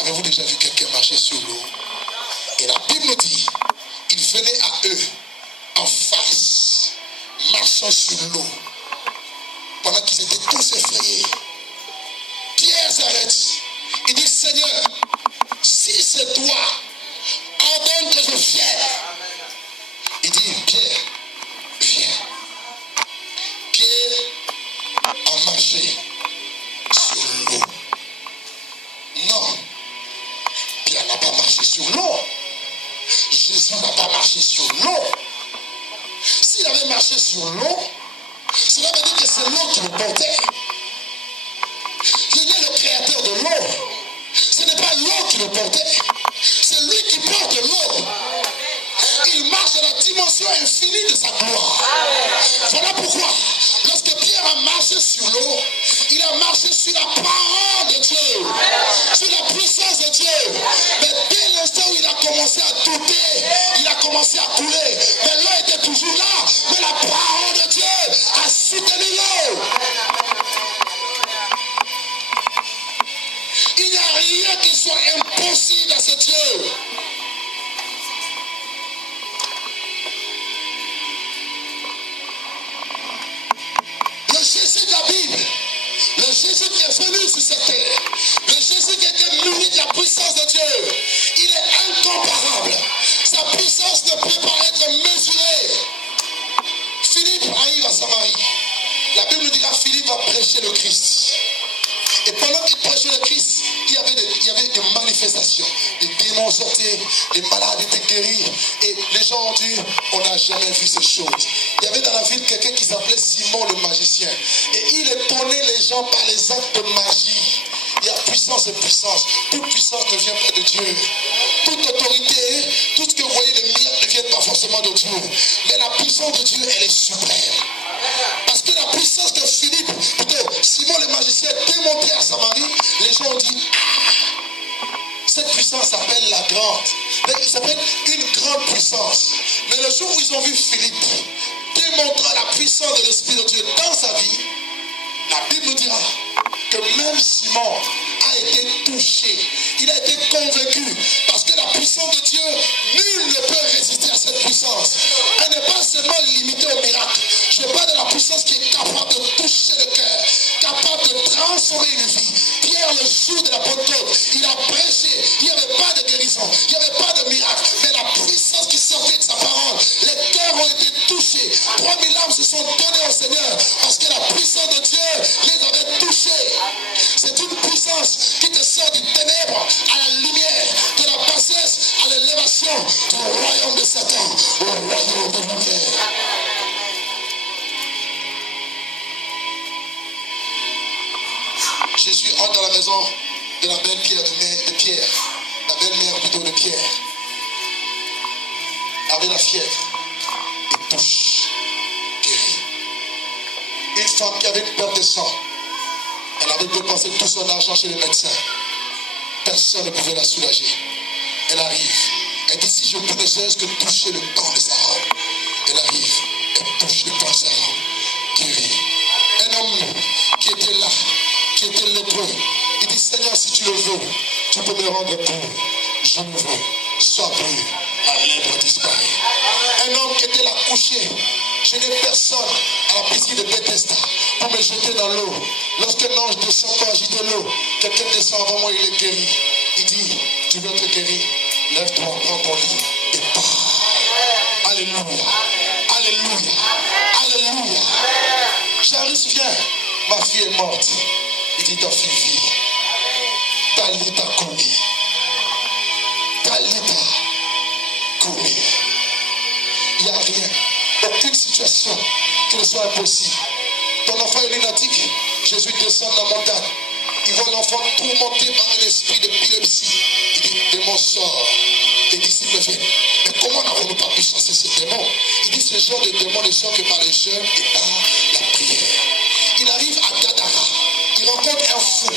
Avez-vous déjà vu quelqu'un marcher sur l'eau? Et la Bible nous dit, il venait à eux en face, marchant sur l'eau, pendant qu'ils étaient tous effrayés. Pierre s'arrête. Il dit, Seigneur, si c'est toi, ordonne que je vienne. Il dit, Pierre, viens. Pierre a marché sur l'eau. Non, Pierre n'a pas marché sur l'eau. Jésus n'a pas marché sur l'eau. S'il avait marché sur l'eau, cela veut dire que c'est l'eau qui le portait. Il est le créateur de l'eau. Ce n'est pas l'eau qui le portait. C'est lui qui porte l'eau. Il marche dans la dimension infinie de sa gloire. Voilà pourquoi, lorsque Pierre a marché sur l'eau, il a marché sur la parole de Dieu, sur la puissance de Dieu. Mais dès l'instant où il a commencé à douter, il a commencé à couler. Mais l'eau était toujours là. Mais la parole de Dieu a soutenu l'eau. Il n'y a rien qui soit impossible à ce Dieu. Le Jésus de la Bible, le Jésus qui est venu sur cette terre, le Jésus qui était muni de la puissance de Dieu, il est incomparable. Sa puissance ne peut pas être mesurée. Philippe arrive à Samarie. La Bible nous dira que Philippe va prêcher le Christ. Et pendant qu'il prêchait le Christ, il y avait des manifestations. Des démons sortaient, les malades étaient guéris. Et les gens ont dit, on n'a jamais vu ces choses. Il y avait dans la ville quelqu'un qui s'appelait Simon le magicien. Et il étonnait les gens par les actes de magie. Il y a puissance et puissance. Toute puissance ne vient pas de Dieu. Toute autorité, tout ce que vous voyez, les miracles ne viennent pas forcément de Dieu. Mais la puissance de Dieu, elle est suprême. Parce que la puissance de Philippe, plutôt Simon le magicien, démontrée à Samarie, les gens ont dit, cette puissance s'appelle la grande. Mais il s'appelle une grande puissance. Mais le jour où ils ont vu Philippe démontrant la puissance de l'Esprit de Dieu dans sa vie, la Bible nous dira que même Simon a été touché. Il a été convaincu. Parce que la puissance de Dieu, nul ne peut résister à cette puissance. Elle n'est pas seulement limitée au miracle. Je parle de la puissance qui est capable de toucher le cœur, capable de transformer une vie. Pierre, le jour de la Pentecôte, il a prêché. Il n'y avait pas de guérison, il n'y avait pas de miracle. Mais la puissance qui sortait de sa parole, les cœurs ont été touchés. 3000 âmes se sont données au Seigneur parce que la puissance de Dieu les avait touchés. C'est une puissance qui te sort du ténèbre à la lumière, de la bassesse à l'élévation du royaume de Satan au royaume de lumière. Jésus entre dans la maison de la belle Pierre de Pierre, la belle-mère plutôt de Pierre, avec la fièvre, et touche, guérit. Une femme qui avait une perte de sang, elle avait dépensé tout son argent chez les médecins. Personne ne pouvait la soulager. Elle arrive. Elle dit, si je pouvais ne serait-ce que toucher le temps de sa robe. Elle arrive. Elle touche le temps de sa robe. Guérit. Un homme qui était là, qui était lépreux. Il dit, Seigneur, si tu le veux, tu peux me rendre pur. Je le veux. Sois pur. La lèpre disparaît. Un homme qui était là couché. Je n'ai personne à la piscine de Bethesda pour me jeter dans l'eau. Lorsqu'un ange descend pour agiter l'eau, quelqu'un descend avant moi, il est guéri. Il dit, tu veux être guéri, lève-toi, prends ton lit et pars. Alléluia. Alléluia. Alléluia. Jairus vient, ma fille est morte. Il dit, ta fille vit. Talita Koumi. Talita Koumi. Il n'y a rien. Aucune situation qui ne soit impossible. Ton enfant est lunatique, Jésus descend de la montagne. Il voit enfant tourmenté par un esprit d'épilepsie. Il dit, démon sort. Les disciples viennent. Mais comment n'avons-nous pas pu chasser ce démon? Il dit, ce genre de démon ne sort que par les jeûnes et par la prière. Il arrive à Gadara. Il rencontre un fou.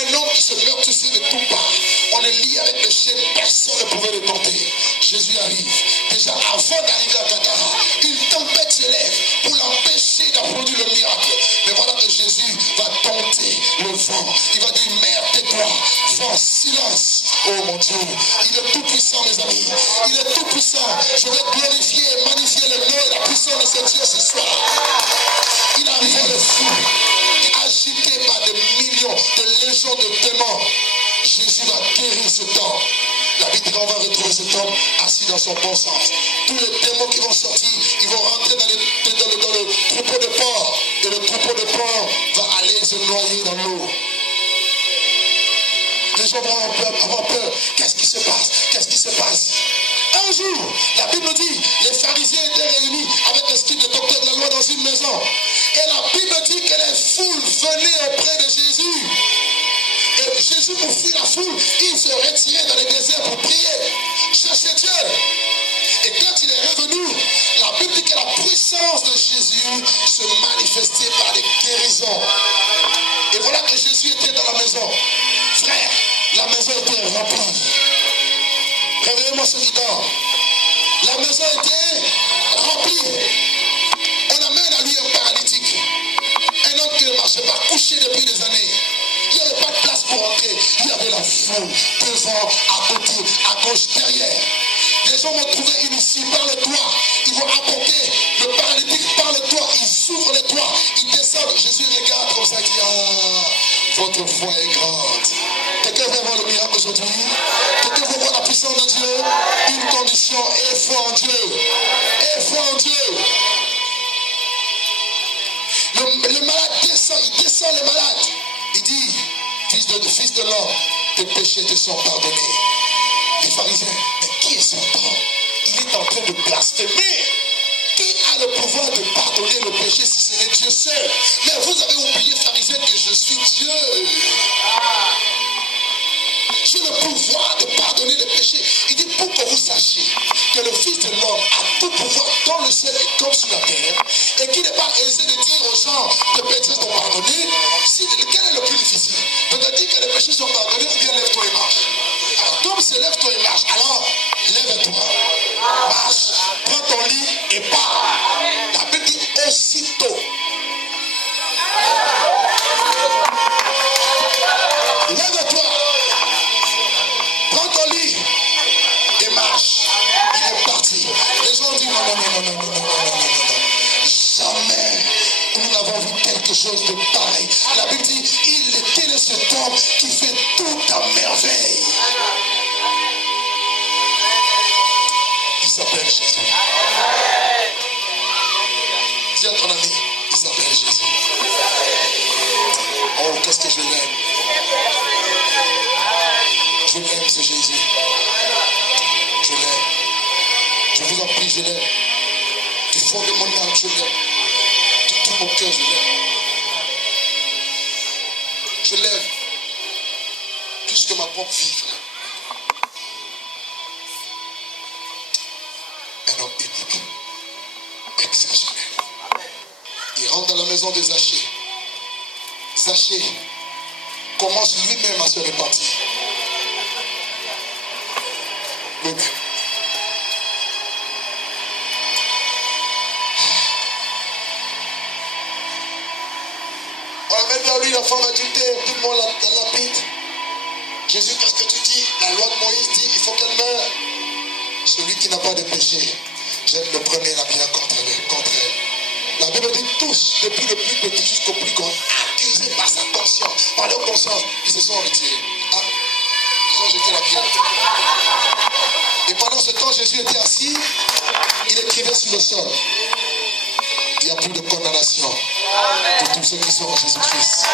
Un homme qui se meurtrissait de toutes parts. On est lié avec le chêne, personne ne pouvait le tenter. Jésus arrive. Déjà avant d'arriver à Gadara, une tempête s'élève pour l'empêcher d'applaudir le miracle. Mais voilà que Jésus va tenter le vent. Il va dire, mère, tais-toi. Vent, silence. Oh mon Dieu, il est tout puissant, mes amis. Il est tout puissant. Je vais glorifier et magnifier le nom et la puissance de ce Dieu ce soir. Il arrive le fou, agité par des millions de légions de démons. Jésus va guérir cet homme. La Bible dit qu'on va retrouver cet homme assis dans son bon sens. Tous les démons qui vont sortir, ils vont rentrer dans le troupeau de porc. Et le troupeau de porc va aller se noyer dans l'eau. Les gens vont avoir peur. Qu'est-ce qui se passe? Qu'est-ce qui se passe? Un jour, la Bible dit, les pharisiens étaient réunis avec les scribes et docteurs de la loi dans une maison. Et la Bible dit que les foules venaient auprès de Jésus. Et Jésus, pour fuir la foule, il se retirait dans les déserts pour prier, chercher Dieu. Et quand il est revenu, la Bible dit que la puissance de Jésus se manifestait par des guérisons. Et voilà que Jésus était dans la maison. Frère, la maison était remplie. Réveillez-moi ceux qui dorment. La maison était remplie. On amène à lui un paralytique. Un homme qui ne marchait pas, couché depuis des années. Il n'y avait pas de place pour entrer. Il y avait la foule devant, à côté, à gauche, derrière. Les gens vont trouver une issue par le toit. Ils vont apporter le paralytique par le toit. Ils ouvrent le toit. Ils descendent. Jésus regarde comme ça. Il dit, ah, votre foi est grande. Quelqu'un veut voir le miracle aujourd'hui? Quelqu'un veut voir la puissance de Dieu? Une condition, aie foi en Dieu. Aie foi en Dieu. Le malade descend. Il descend le malade. Il dit, fils de l'homme, tes péchés te sont pardonnés. Les pharisiens, mais qui est cet homme? Il est en train de blasphémer. Qui a le pouvoir de pardonner le péché si ce n'est Dieu seul? Mais vous avez oublié, pharisiens, que je suis Dieu. J'ai le pouvoir de pardonner les péchés. Il dit pour que vous sachiez que le Fils de l'homme a tout pouvoir dans le ciel et comme sur la terre, et qu'il n'est pas aisé de dire aux gens que les péchés sont pardonnés. Quel est le plus difficile? De te dire que les péchés sont pardonnés ou bien lève-toi et marche. Alors comme c'est lève-toi et marche, alors lève-toi, marche, prends ton lit et pars. La Bible dit aussitôt. Lève-toi. Prends ton lit et marche. Il est parti. Les gens disent non. Jamais nous n'avons vu quelque chose de pareil. La Bible dit, il était cet homme qui fait tout à merveille. Il s'appelle Jésus. Dis à ton ami, il s'appelle Jésus. Oh, qu'est-ce que je l'aime. Je l'aime, ce Jésus. Je l'aime. Je vous en prie, je l'aime. Du fond de mon âme, je l'aime. De tout mon cœur, je l'aime. Je l'aime. Plus que ma propre vie, frère. Un homme unique. Exceptionnel. Il rentre dans la maison de Zachée. Zachée commence lui-même à se repentir. Lui-même. On amène vers lui la femme adultère, tout le monde la lapide. Jésus, qu'est-ce que tu dis? La loi de Moïse dit il faut qu'elle meure. Celui qui n'a pas de péché, jette le premier la pierre contre elle. La Bible dit tous, depuis le plus petit jusqu'au plus grand, accusés par sa conscience, par leur conscience, ils se sont retirés. Ah, ils ont jeté la pierre. Et pendant ce temps, Jésus était assis, il écrivait sur le sol. Il n'y a plus de condamnation pour tous ceux qui sont en Jésus-Christ.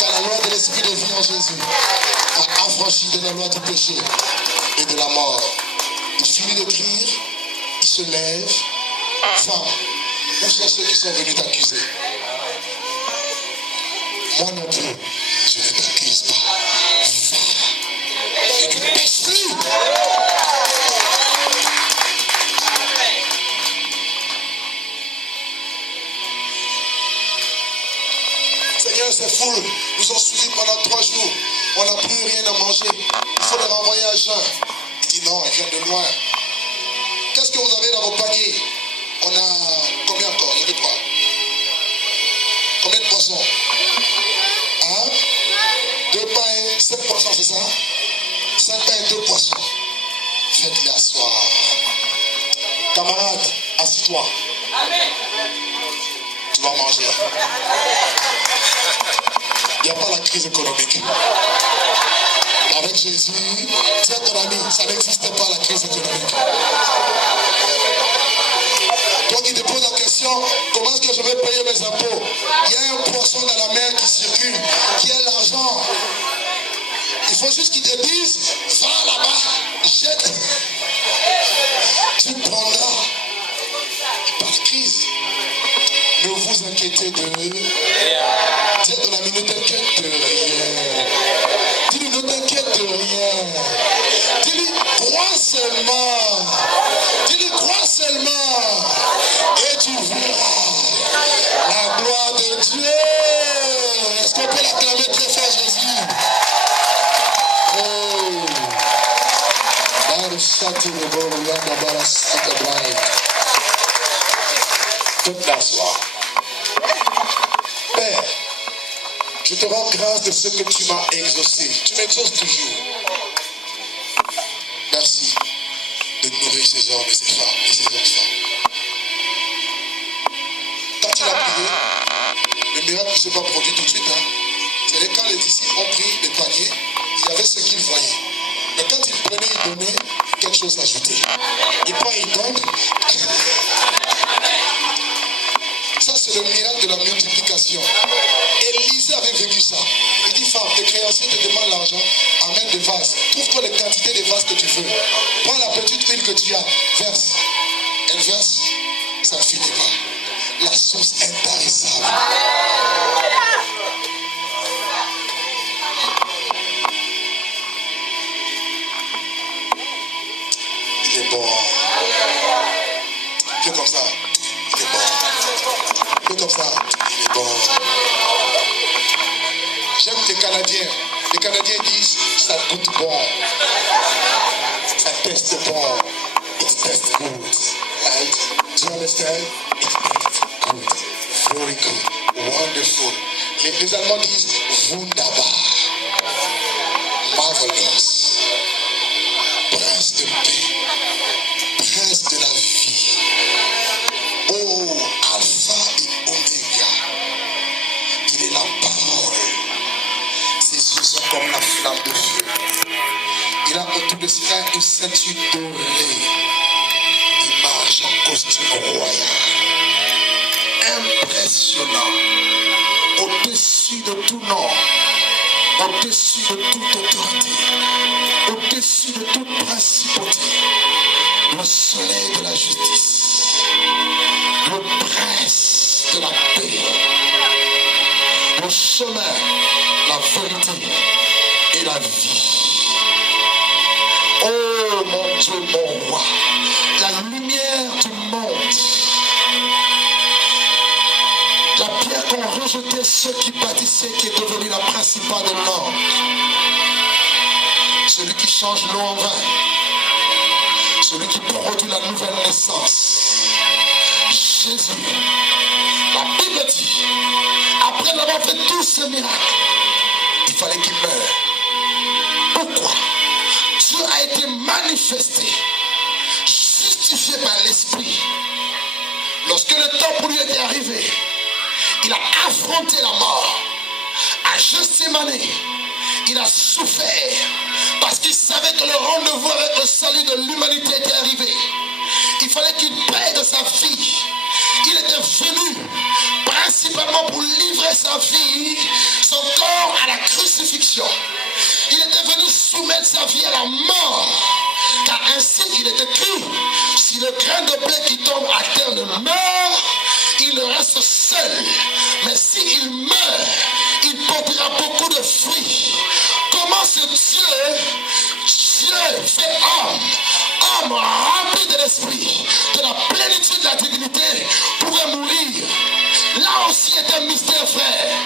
Car la loi de l'esprit de vie en Jésus a affranchi de la loi du péché et de la mort. Il finit d'écrire, il se lève. Femme, où sont ceux qui sont venus t'accuser? Moi non plus, je ne t'accuse plus rien à manger. Il faut le renvoyer à Jean. Il dit non, il vient de loin. Qu'est-ce que vous avez dans vos paniers? On a combien encore? Il y avait quoi? Combien de poissons? Hein? 2 pains et 7 poissons, c'est ça? 5 pains et 2 poissons. Faites-les asseoir. Camarade, assis-toi. Tu vas manger. Il n'y a pas la crise économique. Avec Jésus, tiens ton ami, ça n'existe pas la crise économique. Toi qui te poses la question, comment est-ce que je vais payer mes impôts? Il y a un poisson dans la mer qui circule, qui a l'argent. Il faut juste qu'il te dise, va là-bas, jette. Tu prendras. Pas de crise. Ne vous inquiétez de rien. Dis à ton ami, ne t'inquiète de rien. Dis-lui, ne t'inquiète de rien. Dis-lui, crois seulement. Dis-lui, crois seulement. Et tu verras la gloire de Dieu. Est-ce qu'on peut l'acclamer très fort, Jésus? Oh. Toute la soirée. Père, je te rends grâce de ce que tu m'as exaucé. Tu m'exauces toujours. Merci de nourrir ces hommes et ces femmes et ces enfants. Quand il a prié, le miracle ne s'est pas produit tout de suite. Hein. C'est quand les disciples ont pris les paniers, il y avait ce qu'ils voyaient. Mais quand il prenait, il donnait, quelque chose s'ajoutait. Il prend, il donne. Ça, c'est le miracle de la multiplication. Élisée avait vécu ça. Il dit, femme, tes créanciers te demandent l'argent, amène des vases. Trouve-toi les quantités de vases que tu veux. Prends la petite huile que tu as, verse. Elle verse, ça ne finit pas. La source intarissable. Il est bon. Fais comme ça. Il est bon. Fais comme ça. Il est bon. J'aime les Canadiens. Les Canadiens disent ça goûte bon. Ça teste bon. It tastes good. Right? Do you understand? It tastes good. Very good. Wonderful. Les Allemands disent wunderbar. Marvelous. Prince de paix. Prince de la vie. Oh, Alpha et Oméga. Il est la parole. Ses yeux sont comme la flamme de feu. Il a autour de cela une ceinture dorée. Il marche en costume royal. Impressionnant. Au-dessus de tout nom. Au-dessus de toute autorité. Au-dessus de toute principauté. Le soleil de la justice, le prince de la paix, le chemin, la vérité et la vie. Oh mon Dieu, mon roi, la lumière du monde, la pierre qu'ont rejeté ceux qui bâtissaient, qui est devenue la principale de l'ordre, celui qui change l'eau en vin, celui qui produit la nouvelle naissance. Jésus. La Bible dit, après avoir fait tous ces miracles, il fallait qu'il meure. Pourquoi? Dieu a été manifesté, justifié par l'Esprit. Lorsque le temps pour lui était arrivé, il a affronté la mort. À Gethsémani, il a souffert parce qu'il savait que le rendez-vous avec le salut de l'humanité était arrivé. Il fallait qu'il paie de sa vie. Il était venu principalement pour livrer sa vie, son corps à la crucifixion. Il était venu soumettre sa vie à la mort. Car ainsi il est écrit, si le grain de blé qui tombe à terre ne meurt, il reste seul. Mais s'il meurt, il portera beaucoup de fruits. Comment ce Dieu fait homme rempli de l'esprit, de la plénitude de la divinité, pouvait mourir. Là aussi est un mystère, frère.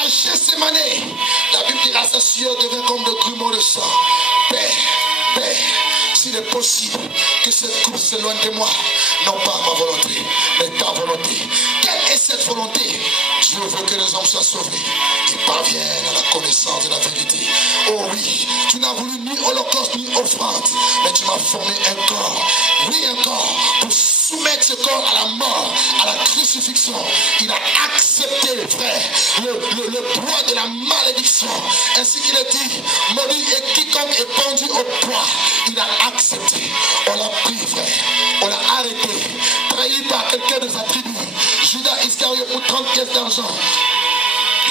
À Gethsemane, la Bible dira sa sueur devient comme le grumeau de sang. Père, Père, s'il est possible que cette coupe s'éloigne de moi, non pas ma volonté, mais ta volonté. Quelle est cette volonté? Dieu veut que les hommes soient sauvés et parviennent à la connaissance de la vérité. Oh oui, tu n'as voulu ni holocauste ni offrande, mais tu m'as formé un corps. Oui, un corps pour soumettre ce corps à la mort, à la crucifixion. Il a accepté, frère, le poids de la malédiction. Ainsi qu'il a dit, maudit est quiconque est pendu au poids. Il a accepté. On l'a pris, frère. On l'a arrêté. Trahi par quelqu'un de sa tribu. Judas Iscariote pour 30 pièces d'argent.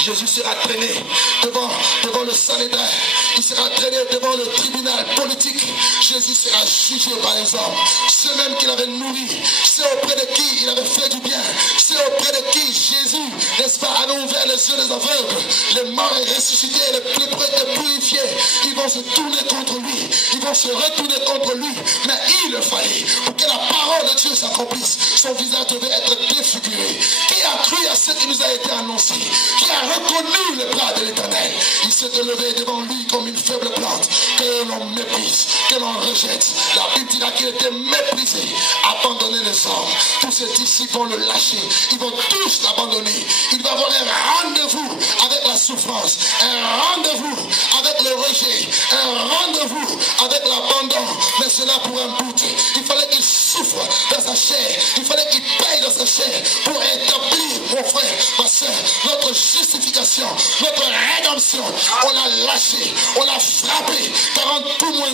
Jésus sera traîné devant le Sanhédrin. Il sera traîné devant le tribunal politique. Jésus sera jugé par les hommes. Ceux même qu'il avait nourris, ceux auprès de qui il avait fait du bien, ceux auprès de qui Jésus, n'est-ce pas, avait ouvert les yeux des aveugles, les morts et ressuscités, les lépreux étaient purifiés. Ils vont se tourner contre lui, ils vont se retourner contre lui. Mais il le fallait pour que la parole de Dieu s'accomplisse. Son visage devait être défiguré. Qui a cru à ce qui nous a été annoncé? Qui a reconnu le bras de l'Éternel? Il s'est élevé devant lui comme une faible plante que l'on méprise, que l'on rejette. La Bible dira qu'il était méprisé, abandonné les hommes. Tous ses disciples vont le lâcher, ils vont tous l'abandonner. Il va avoir un rendez-vous avec la souffrance, un rendez-vous avec le rejet, un rendez-vous avec l'abandon. Mais cela pour un but. Il fallait qu'il souffre dans sa chair, il fallait qu'il paye dans sa chair pour établir, mon frère, ma soeur, notre justification, notre rédemption. On l'a lâché, on l'a frappé, 40 tout moins 1.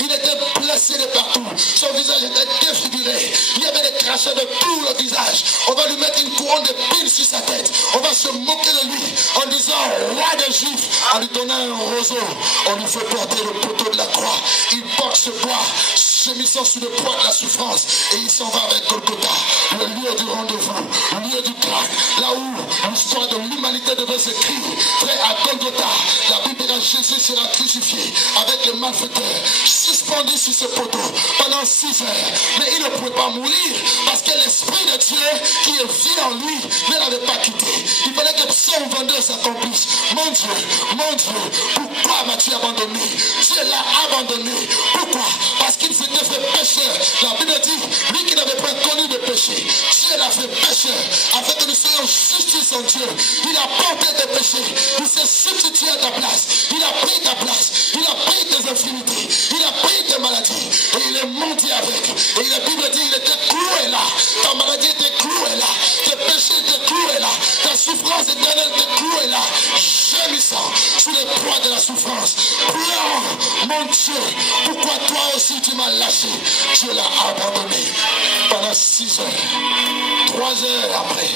Il était blessé de partout, son visage était défiguré, il y avait des crachats de tout le visage. On va lui mettre une couronne de pile sur sa tête, on va se moquer de lui en disant roi des Juifs, en lui donnant un roseau. On lui fait porter le poteau de la croix, il porte ce bois, gémissant sous le poids de la souffrance, et il s'en va avec Golgotha, le lieu du rendez-vous, le lieu du plan, là où l'histoire de l'humanité devait s'écrire. Frère, à Golgotha, la Bible dira Jésus sera crucifié avec les malfaiteurs, suspendu sur ce poteau pendant 6 heures. Mais il ne pouvait pas mourir parce que l'Esprit de Dieu qui est vie en lui ne l'avait pas quitté. Il fallait que Psaume 22 s'accomplisse. Mon Dieu, pourquoi m'as-tu abandonné? Dieu l'a abandonné. Pourquoi? Parce qu'il s'était fait pécheur. La Bible dit, lui qui n'avait pas connu de péché, Dieu l'a fait pécheur afin que nous soyons justice en Dieu. Il a porté tes péchés, il s'est substitué à ta place, il a pris ta place, il a pris tes infinités, il a pris tes maladies et il est monté avec. Et la Bible dit, il était cloué là, ta maladie était clouée là, tes péchés étaient cloués là, ta souffrance éternelle était clouée là, gémissant sous les poids de la souffrance, pleurant, mon Dieu, pourquoi toi aussi tu m'as lâché? Dieu l'a abandonné pendant 6 heures. 3 heures après,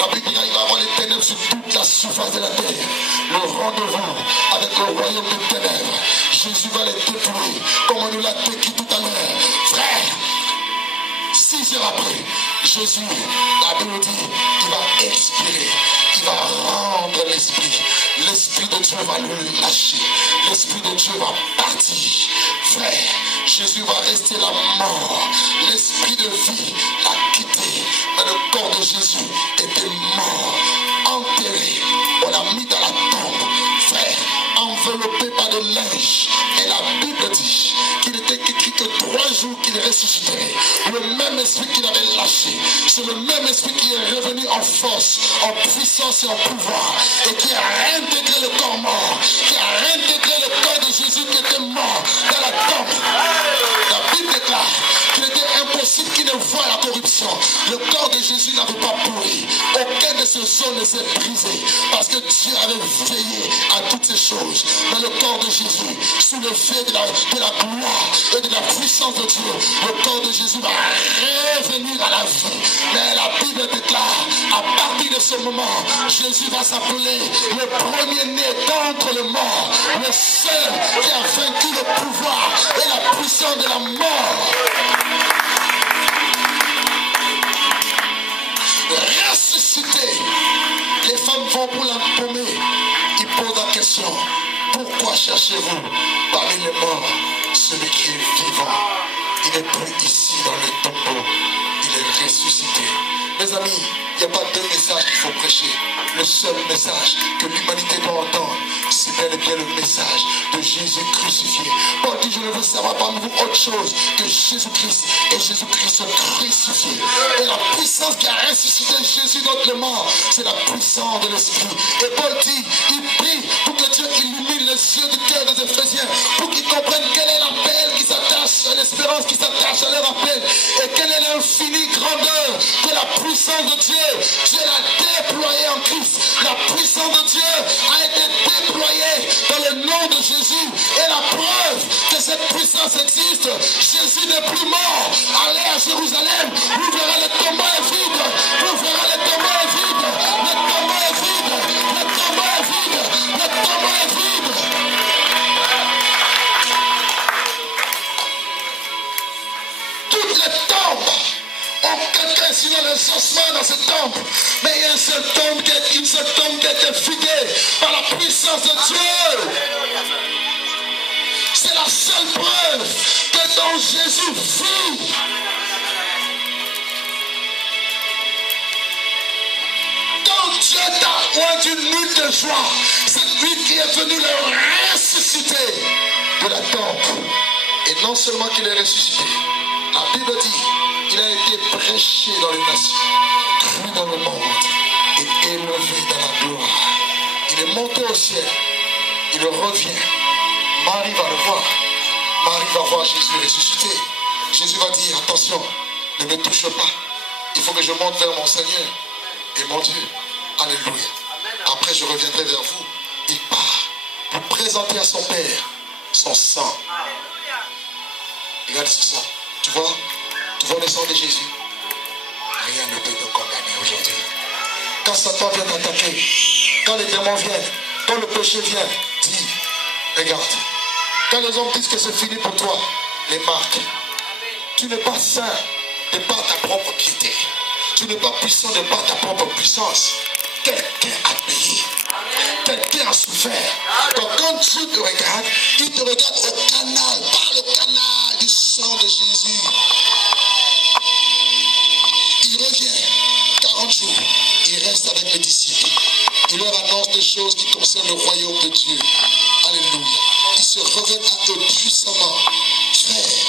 la Bible dit qu'il va avoir les ténèbres sur toute la surface de la terre. Le rendez-vous avec le royaume des ténèbres. Jésus va les dépouiller comme on nous l'a décrit tout à l'heure. Frère, 6 heures après, Jésus, la Bible dit, il va expirer. Il va rendre l'esprit. L'esprit de Dieu va le lâcher. L'esprit de Dieu va partir. Frère, Jésus va rester la mort. L'esprit de vie l'a quitté. Mais le corps de Jésus était mort, enterré. On l'a mis dans la tombe. Frère, enveloppé par de linge. Et la Bible dit qu'il était écrit que 3 jours qu'il ressusciterait. Le même esprit qu'il avait lâché, c'est le même esprit qui est revenu en force, en puissance et en pouvoir, et qui a réintégré le corps mort, qui a réintégré le corps de Jésus qui était mort dans la tombe. La Bible déclare qu'il était impossible qu'il ne voie la corruption. Le corps de Jésus n'avait pas pourri. Aucun de ses os ne s'est brisé, parce que Dieu avait veillé à toutes ces choses. Mais le corps de Jésus, sous le fait de la gloire et de la puissance de Dieu, le corps de Jésus va revenir à la vie. Mais la Bible déclare, à partir de ce moment, Jésus va s'appeler le premier-né d'entre les morts, le seul qui a vaincu le pouvoir et la puissance de la mort. Ressuscité. Les femmes vont pour l'empaumer. Ils posent la question, pourquoi cherchez-vous parmi les morts celui qui est vivant? Il n'est plus ici dans le tombeau, il est ressuscité. Mes amis, il n'y a pas deux messages qu'il faut prêcher. Le seul message que l'humanité doit entendre, c'est bel et bien le message de Jésus crucifié. Paul dit, je ne veux savoir parmi vous autre chose que Jésus-Christ et Jésus-Christ crucifié. Et la puissance qui a ressuscité Jésus notre mort, c'est la puissance de l'Esprit. Et Paul dit, il prie pour que Dieu illumine les yeux du cœur des Éphésiens, pour qu'ils comprennent quel est l'appel qui s'attache à l'espérance qui s'attache à leur appel, et quelle est l'infinie grandeur de la puissance de Dieu. Dieu l'a déployée en Christ. La puissance de Dieu a été déployée dans le nom de Jésus. Et la preuve que cette puissance existe, Jésus n'est plus mort. Allez à Jérusalem, vous verrez le tombeau est vide. Vous verrez le tombeau est vide. Le tombeau est vide. Le tombeau est vide. Le tombeau est vide. Toutes les tombes ont quelqu'un sur les ossements dans ce temple. Mais il y a une seule tombe qui a été vidée par la puissance de Dieu. C'est la seule preuve que dans Jésus vit. Quand Dieu t'a oint d'une nuit de joie, cette nuit qui est venue le ressusciter de la tombe. Et non seulement qu'il est ressuscité, la Bible dit, il a été prêché dans les nations, cru dans le monde et élevé dans la gloire. Il est monté au ciel, il revient. Marie va le voir. Marie va voir Jésus ressuscité. Jésus va dire, attention, ne me touche pas. Il faut que je monte vers mon Seigneur et mon Dieu. Alléluia. Après, je reviendrai vers vous. Il part pour présenter à son Père son sang. Regarde ça. Tu vois le sang de Jésus. Rien ne peut te condamner aujourd'hui. Quand Satan vient t'attaquer, quand les démons viennent, quand le péché vient, dis, regarde. Quand les hommes disent que c'est fini pour toi, les marques. Tu n'es pas saint de par ta propre piété. Tu n'es pas puissant de par ta propre puissance. Quelqu'un a payé. Quelqu'un a souffert. Donc quand Dieu te regarde, il te regarde au canal, par le canal du sang de Jésus. Il revient 40 jours. Il reste avec les disciples. Il leur annonce des choses qui concernent le royaume de Dieu. Alléluia. Il se révèle à eux puissamment. Frère.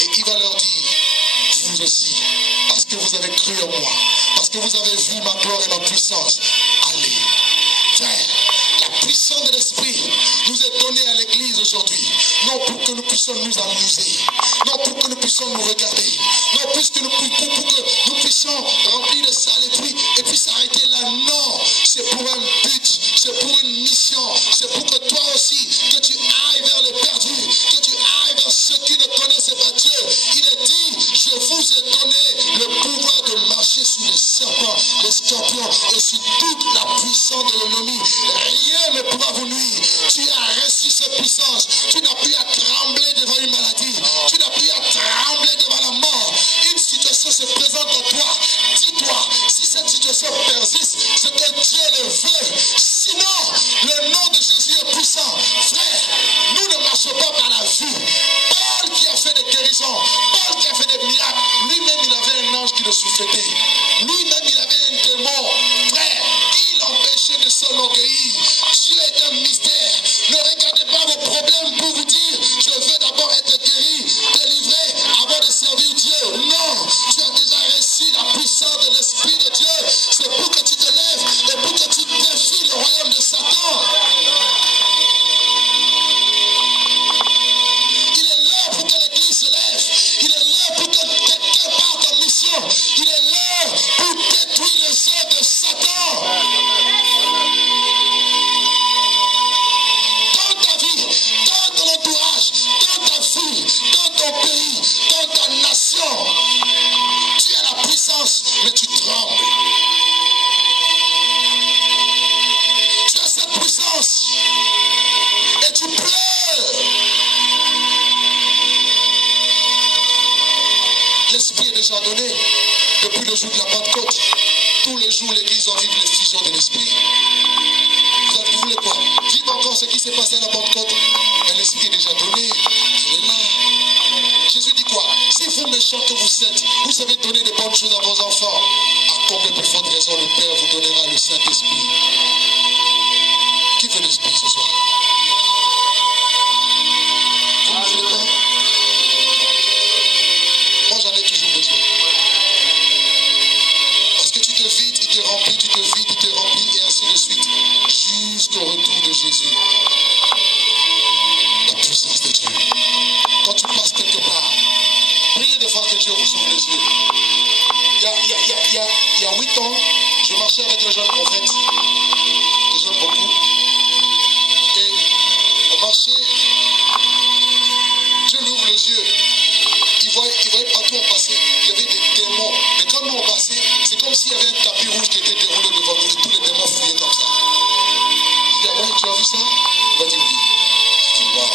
Et il va leur dire, vous aussi, parce que vous avez cru en moi, parce que vous avez vu ma gloire et ma puissance, allez. Frère, la puissance de l'Esprit nous est donnée à l'église aujourd'hui, non pour que nous puissions nous amuser, non pour que nous puissions nous regarder, non pour que nous puissions remplir les salles et puis s'arrêter là. Non, c'est pour un but, c'est pour une mission, c'est pour que toi aussi, que tu ailles vers les perdus, que tu ailles vers ceux qui ne connaissent pas Dieu. Il est dit, je vous ai donné le pouvoir de marcher sur les serpents, les scorpions et sur toute la puissance de l'ennemi. Rien ne pourra vous nuire. Tu as reçu cette puissance. Tu n'as plus à trembler devant une maladie. Tu n'as plus à trembler devant la mort. Une situation se présente à toi. Dis-toi, si cette situation persiste, c'est que Dieu le veut. Sinon, le nom de Jésus est puissant. Frère, nous ne marchons pas par la vue. Paul qui a fait des guérisons, Paul qui a fait des miracles, lui-même il avait un ange qui le souffletait. Lui-même il avait un démon. Frère, il empêchait de s'enorgueillir. Dieu est un mystère. Ne regardez pas vos problèmes pour vous dire, je veux d'abord être guéri, délivré, avant de servir Dieu. Non, tu as déjà reçu la puissance de l'Esprit de Dieu. C'est pour que tu te lèves et pour que tu défies le royaume de Satan. Il est là pour que l'église se lève. Il est là pour que quelqu'un parte en mission. Il est là pour détruire les œuvres de Satan. Dans ta vie, dans ton entourage, dans ta ville, dans ton pays, dans ta nation, tu as la puissance, mais tu trembles. Tu as cette puissance et tu pleures. L'Esprit est déjà donné depuis le jour de la Pentecôte. Tous les jours, l'Église va vivre l'effusion de l'Esprit. Vous voulez quoi? Dites encore ce qui s'est passé à la Pentecôte. Mais l'Esprit est déjà donné. Il est là. Jésus dit quoi? Si vous méchants que vous êtes, vous savez donner de bonnes choses à vos enfants. À Comme de plus fortes raisons, le Père vous donnera le Saint-Esprit. Qui veut l'Esprit ce soir? Vous ne voulez pas? Moi, j'en ai toujours besoin. Parce que tu te vides, il te remplit, tu te vides, il te remplit, et ainsi de suite. Jusqu'au retour de Jésus. La puissance de Dieu. Quand tu passes quelque part, priez de fois que Dieu vous ouvre les yeux. Il y a 8 ans, je marchais avec un jeune prophète que j'aime beaucoup. Et on marchait, Dieu lui ouvre les yeux. Il voyait partout on passait, il y avait des démons. Mais quand nous on passait, c'est comme s'il y avait un tapis rouge qui était déroulé devant nous et tous les démons fouillaient comme ça. Je dis, ah ouais, tu as vu ça? Il va dire oui. Je dis, waouh.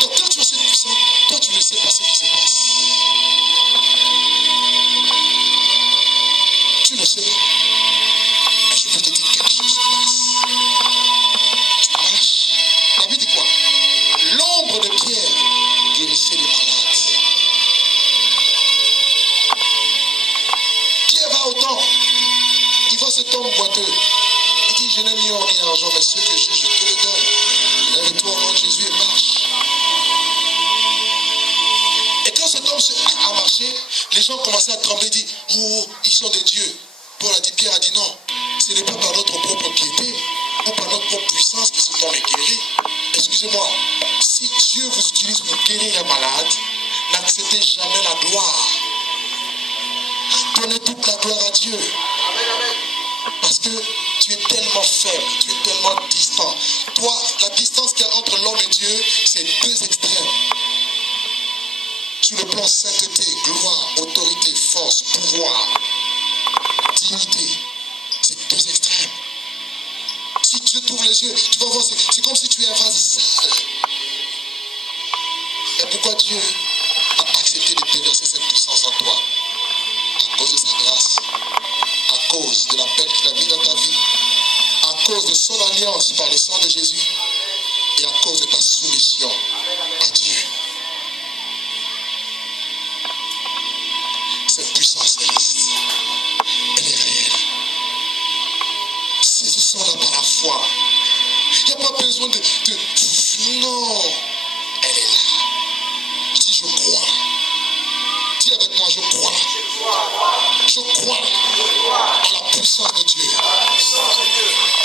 Donc quand tu as cette puissance, toi tu ne sais pas ce qui se passe. Tu ne sais pas. Mais je veux te dire quelque chose se passe. Tu marches. La Bible dit quoi? L'ombre de Pierre guérissait les malades. Pierre va au temple. Il voit cet homme boiteux. Il dit, je n'ai ni or ni argent, mais ce que j'ai, je te le donne. Lève-toi au nom de Jésus et marche. Et quand cet homme a marché, les gens commençaient à trembler et dire, oh, ils sont des dieux. Paul a dit, Pierre a dit non, ce n'est pas par notre propre piété ou par notre propre puissance que cet homme est guéri. Excusez-moi, si Dieu vous utilise pour guérir un malade, n'acceptez jamais la gloire. Donnez toute la gloire à Dieu. Parce que tu es tellement faible, tu es tellement distant. Toi, la distance qu'il y a entre l'homme et Dieu, c'est 2 extrêmes. Sur le plan sainteté, gloire, autorité, force, pouvoir, dignité, c'est 2 extrêmes. Si Dieu t'ouvre les yeux, tu vas voir, c'est comme si tu es un vase sale. Et pourquoi Dieu a accepté de déverser cette puissance en toi? À cause de sa grâce, à cause de la paix qu'il a mis dans ta vie, à cause de son alliance par le sang de Jésus et à cause de ta soumission à Dieu. Cette puissance existe. Elle est réelle. Saisissons-la par la foi. Il n'y a pas besoin de... Non. Elle est là. Dis, je crois. Dis avec moi, je crois. Je crois en la puissance de Dieu.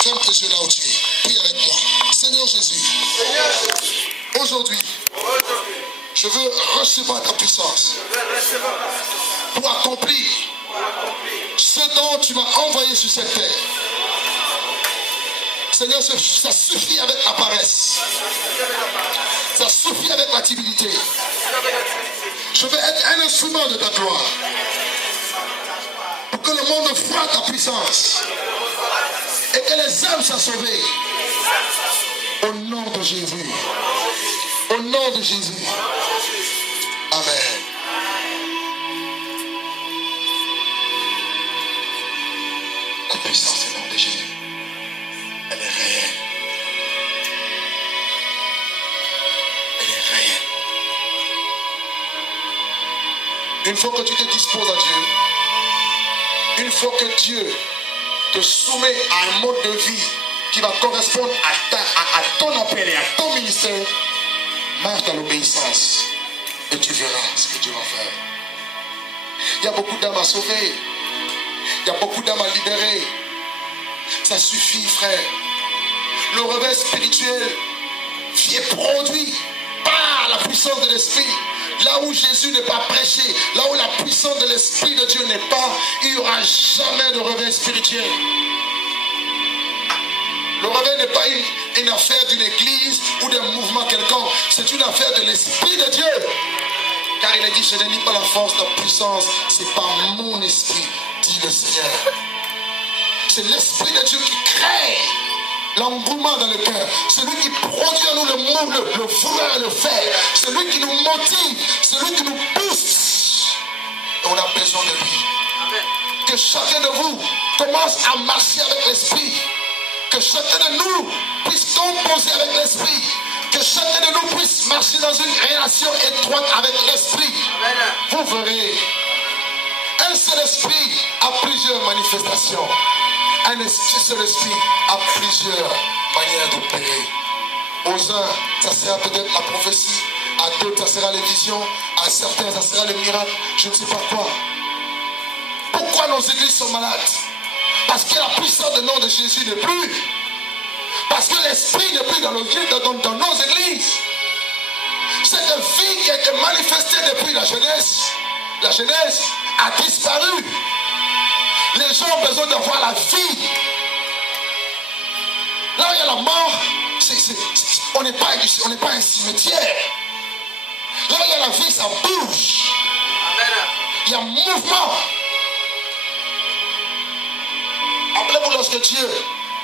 Ferme tes yeux là où tu es. Prie avec moi. Seigneur Jésus, aujourd'hui, je veux recevoir ta puissance pour accomplir ce dont tu m'as envoyé sur cette terre. Seigneur, ça suffit avec la paresse. Ça suffit avec la timidité. Je veux être un instrument de ta gloire. Pour que le monde voie ta puissance. Et que les âmes soient sauvées. Au nom de Jésus. Au nom de Jésus. Amen. La puissance du nom de Jésus. Elle est réelle. Elle est réelle. Une fois que tu te disposes à Dieu, une fois que Dieu te soumet à un mode de vie qui va correspondre à ton appel et à ton ministère, marche dans l'obéissance et tu verras ce que Dieu va faire. Il y a beaucoup d'âmes à sauver. Il y a beaucoup d'âmes à libérer. Ça suffit, frère. Le réveil spirituel est produit par la puissance de l'Esprit. Là où Jésus n'est pas prêché, là où la puissance de l'Esprit de Dieu n'est pas, il n'y aura jamais de réveil spirituel. Le réveil n'est pas une affaire d'une église ou d'un mouvement quelconque. C'est une affaire de l'Esprit de Dieu. Car il a dit, je n'ai pas la force, la puissance, c'est par mon esprit, dit le Seigneur. C'est l'Esprit de Dieu qui crée l'engouement dans le cœur. C'est lui qui produit en nous le vouloir et le faire. C'est lui qui nous motive. C'est lui qui nous pousse. Et on a besoin de lui. Amen. Que chacun de vous commence à marcher avec l'Esprit. Que chacun de nous puisse composer avec l'Esprit. Que chacun de nous puisse marcher dans une relation étroite avec l'Esprit. Vous verrez. Un seul esprit a plusieurs manifestations. Un seul esprit a plusieurs manières d'opérer. Aux uns, ça sera peut-être la prophétie. À d'autres, ça sera les visions. À certains, ça sera les miracles. Je ne sais pas quoi. Pourquoi nos églises sont malades? Parce que la puissance du nom de Jésus n'est plus. Parce que l'esprit n'est plus dans nos églises. Cette vie qui a été manifestée depuis la Genèse a disparu. Les gens ont besoin de voir la vie. Là où il y a la mort, on n'est pas un cimetière. Là où il y a la vie, ça bouge. Il y a un mouvement. Rappelez-vous lorsque Dieu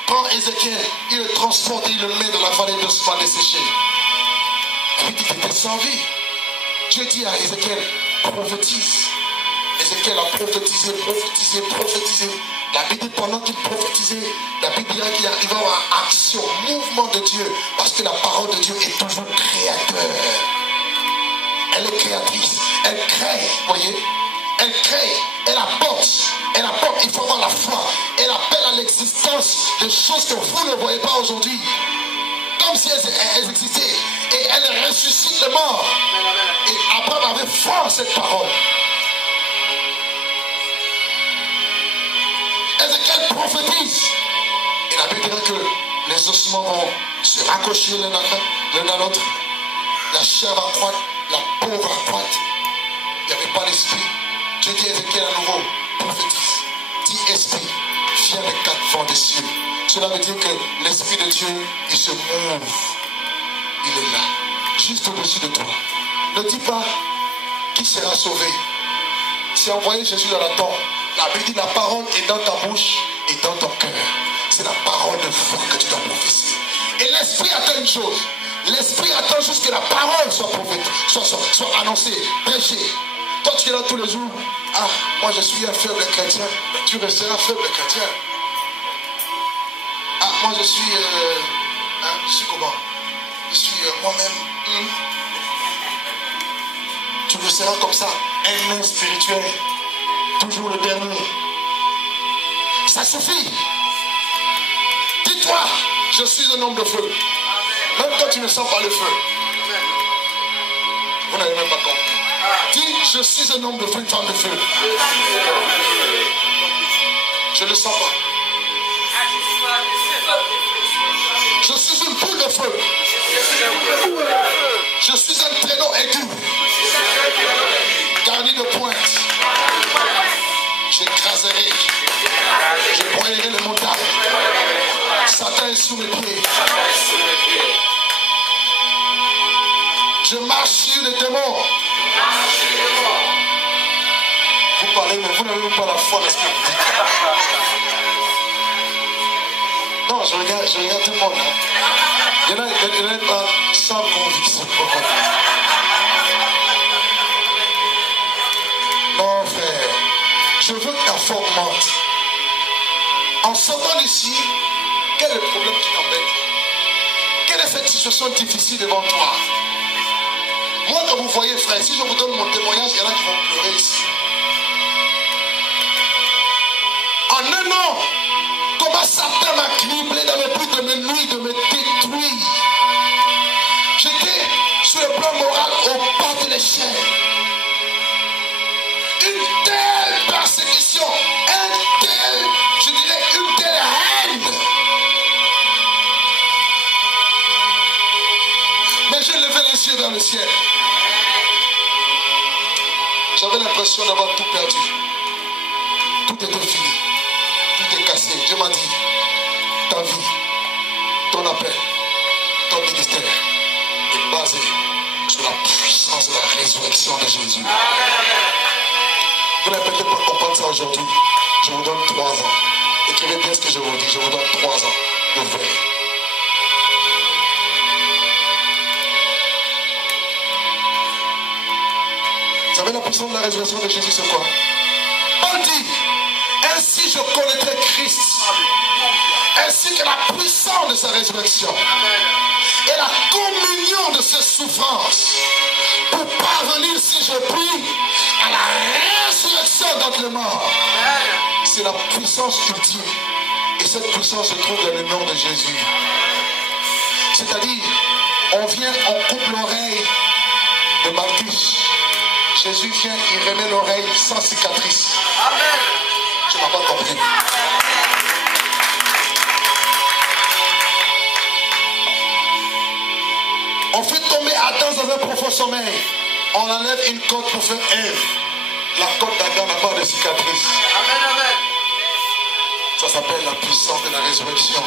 prend Ézéchiel, il le transporte et il le met dans la vallée d'ossements desséchés. Il dit qu'il était sans vie. Dieu dit à Ézéchiel, prophétise. Ézéchiel a prophétisé. La Bible dit pendant qu'il prophétisait, la Bible dit qu'il arrive à action, mouvement de Dieu. Parce que la parole de Dieu est toujours créateur. Elle est créatrice. Elle crée, voyez. Elle crée, elle apporte, il faut avoir la foi. Elle appelle à l'existence des choses que vous ne voyez pas aujourd'hui. Comme si elles existaient. Et elle ressuscite les morts. Et Abraham avait foi en cette parole. Ézéchiel prophétise. Et la Bible dit que les ossements vont se raccrocher l'un à l'autre. La chair va croître, la peau va croître. Il n'y avait pas l'esprit. Dieu dit à Ézéchiel à nouveau, prophétise, dis esprit, viens des quatre vents des cieux. Cela veut dire que l'esprit de Dieu, il se mouve. Il est là, juste au-dessus de toi. Ne dis pas qui sera sauvé. C'est envoyer Jésus dans la tombe. La Bible dit la parole est dans ta bouche et dans ton cœur. C'est la parole de foi que tu dois prophétiser. Et l'esprit attend une chose. L'esprit attend juste que la parole soit soit annoncée, prêchée. Toi tu es là tous les jours. Ah, moi je suis un faible chrétien. Tu resteras faible chrétien. Ah, moi je suis comment? Je suis moi-même. Tu resteras comme ça, un nain spirituel. Toujours le dernier. Ça suffit. Dis-toi, je suis un homme de feu. Même quand tu ne sens pas le feu. Vous n'avez même pas compris. Dis, je suis un homme de feu, une femme de feu. Je ne le sens pas. Je suis une boule de feu. Je suis un traîneau aigu. Garni de pointe. J'écraserai. Je broyerai les montagnes. Satan est sous mes pieds. Je marche sur les démons. Vous parlez, mais vous n'avez même pas la foi dans ce que vous dites. Non, je regarde tout le monde. Hein. Il y en a pas sans conviction. Non, frère. Je veux que ta foi augmente. En sortant d'ici, quel est le problème qui t'embête? Quelle est cette situation difficile devant toi? Moi, quand vous voyez, frère, si je vous donne mon témoignage, il y en a qui vont pleurer ici. En un an, comment Satan m'a criblé dans le but de me nuire, de me détruire. J'étais sur le plan moral au bas de l'échelle. Une telle persécution, je dirais une telle haine. Mais je levais les yeux vers le ciel. J'avais l'impression d'avoir tout perdu. Tout était fini. Tout est cassé. Dieu m'a dit, ta vie, ton appel, ton ministère est basé sur la puissance de la résurrection de Jésus. Vous n'avez peut-être pas comprendre ça aujourd'hui. Je vous donne 3 ans. Écrivez bien ce que je vous dis. Je vous donne 3 ans de vrai. Vous savez la puissance de la résurrection de Jésus, c'est quoi? Paul dit, ainsi je connaîtrai Christ, ainsi que la puissance de sa résurrection et la communion de ses souffrances, pour parvenir, si je prie, à la résurrection résurrection d'entre les morts, c'est la puissance ultime. Et cette puissance se trouve dans le nom de Jésus. C'est-à-dire, on vient, on coupe l'oreille de Malchus. Jésus vient, il remet l'oreille sans cicatrice. Amen. Tu n'as pas compris. On fait tomber Adam dans un profond sommeil. On enlève une côte pour faire Ève. La côte d'Adam n'a pas de cicatrice. Amen, amen. Ça s'appelle la puissance de la résurrection.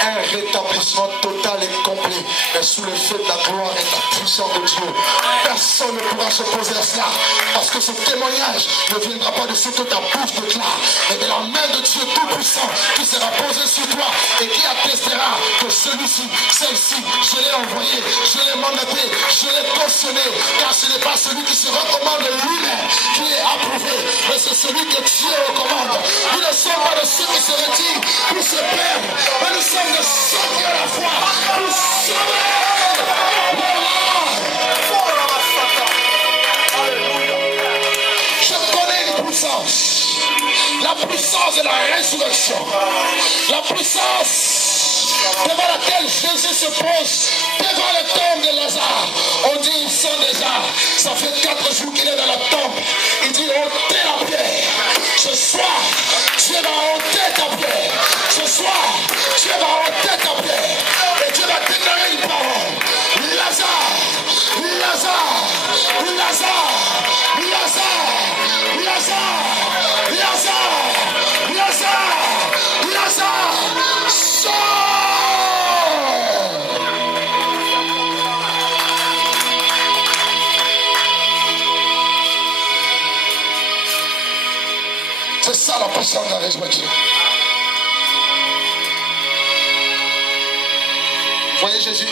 Un rétablissement total et complet. Mais sous le feu de la gloire et de la puissance de Dieu. Personne ne pourra s'opposer à cela. Parce que ce témoignage ne viendra pas de ce que ta bouche déclare, mais de la main de Dieu Tout-Puissant qui sera posée sur toi et qui attestera que celui-ci, celle-ci, je l'ai envoyé, je l'ai mandaté, je l'ai cautionné. Car ce n'est pas celui qui se recommande lui-même qui est approuvé, mais c'est celui que Dieu recommande. Nous ne sommes pas de ceux qui se retirent pour se perdre, mais nous sommes de ceux qui ont la foi pour sauver. Je connais une puissance, la puissance de la résurrection, la puissance devant laquelle Jésus se pose devant le tombe de Lazare. On dit il sent déjà, ça fait 4 jours qu'il est dans la tombe. Il dit ôtez la pierre. Ce soir, Dieu va ôter ta pierre. Ce soir, Dieu va ôter ta pierre. Et Dieu va déclarer une parole. Lazare, Lazare, Lazare, Lazare, Lazare, Lazare, Lazare, Lazare, sors. C'est ça la puissance de la résurrection. Vous voyez Jésus?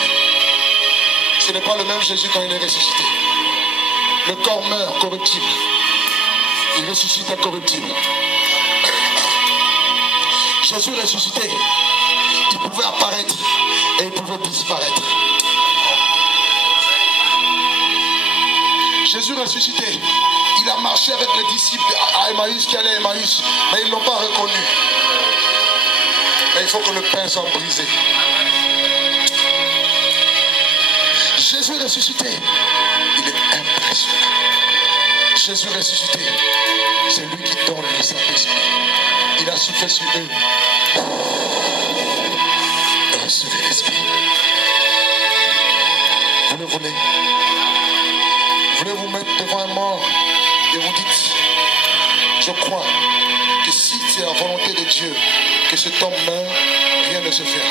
Ce n'est pas le même Jésus quand il est ressuscité. Le corps meurt corruptible. Il ressuscite incorruptible. Jésus ressuscité, il pouvait apparaître et il pouvait disparaître. Jésus ressuscité, il a marché avec les disciples à Emmaüs qui allaient à Emmaüs, mais ils ne l'ont pas reconnu. Mais il faut que le pain soit brisé. Jésus ressuscité, il est impressionnant. Jésus ressuscité, c'est lui qui donne le Saint-Esprit. Il a soufflé sur eux. Et recevez l'Esprit. Vous le voulez? Vous voulez vous mettre devant un mort et vous dites, je crois que si c'est la volonté de Dieu que cet homme meure, rien ne se fera.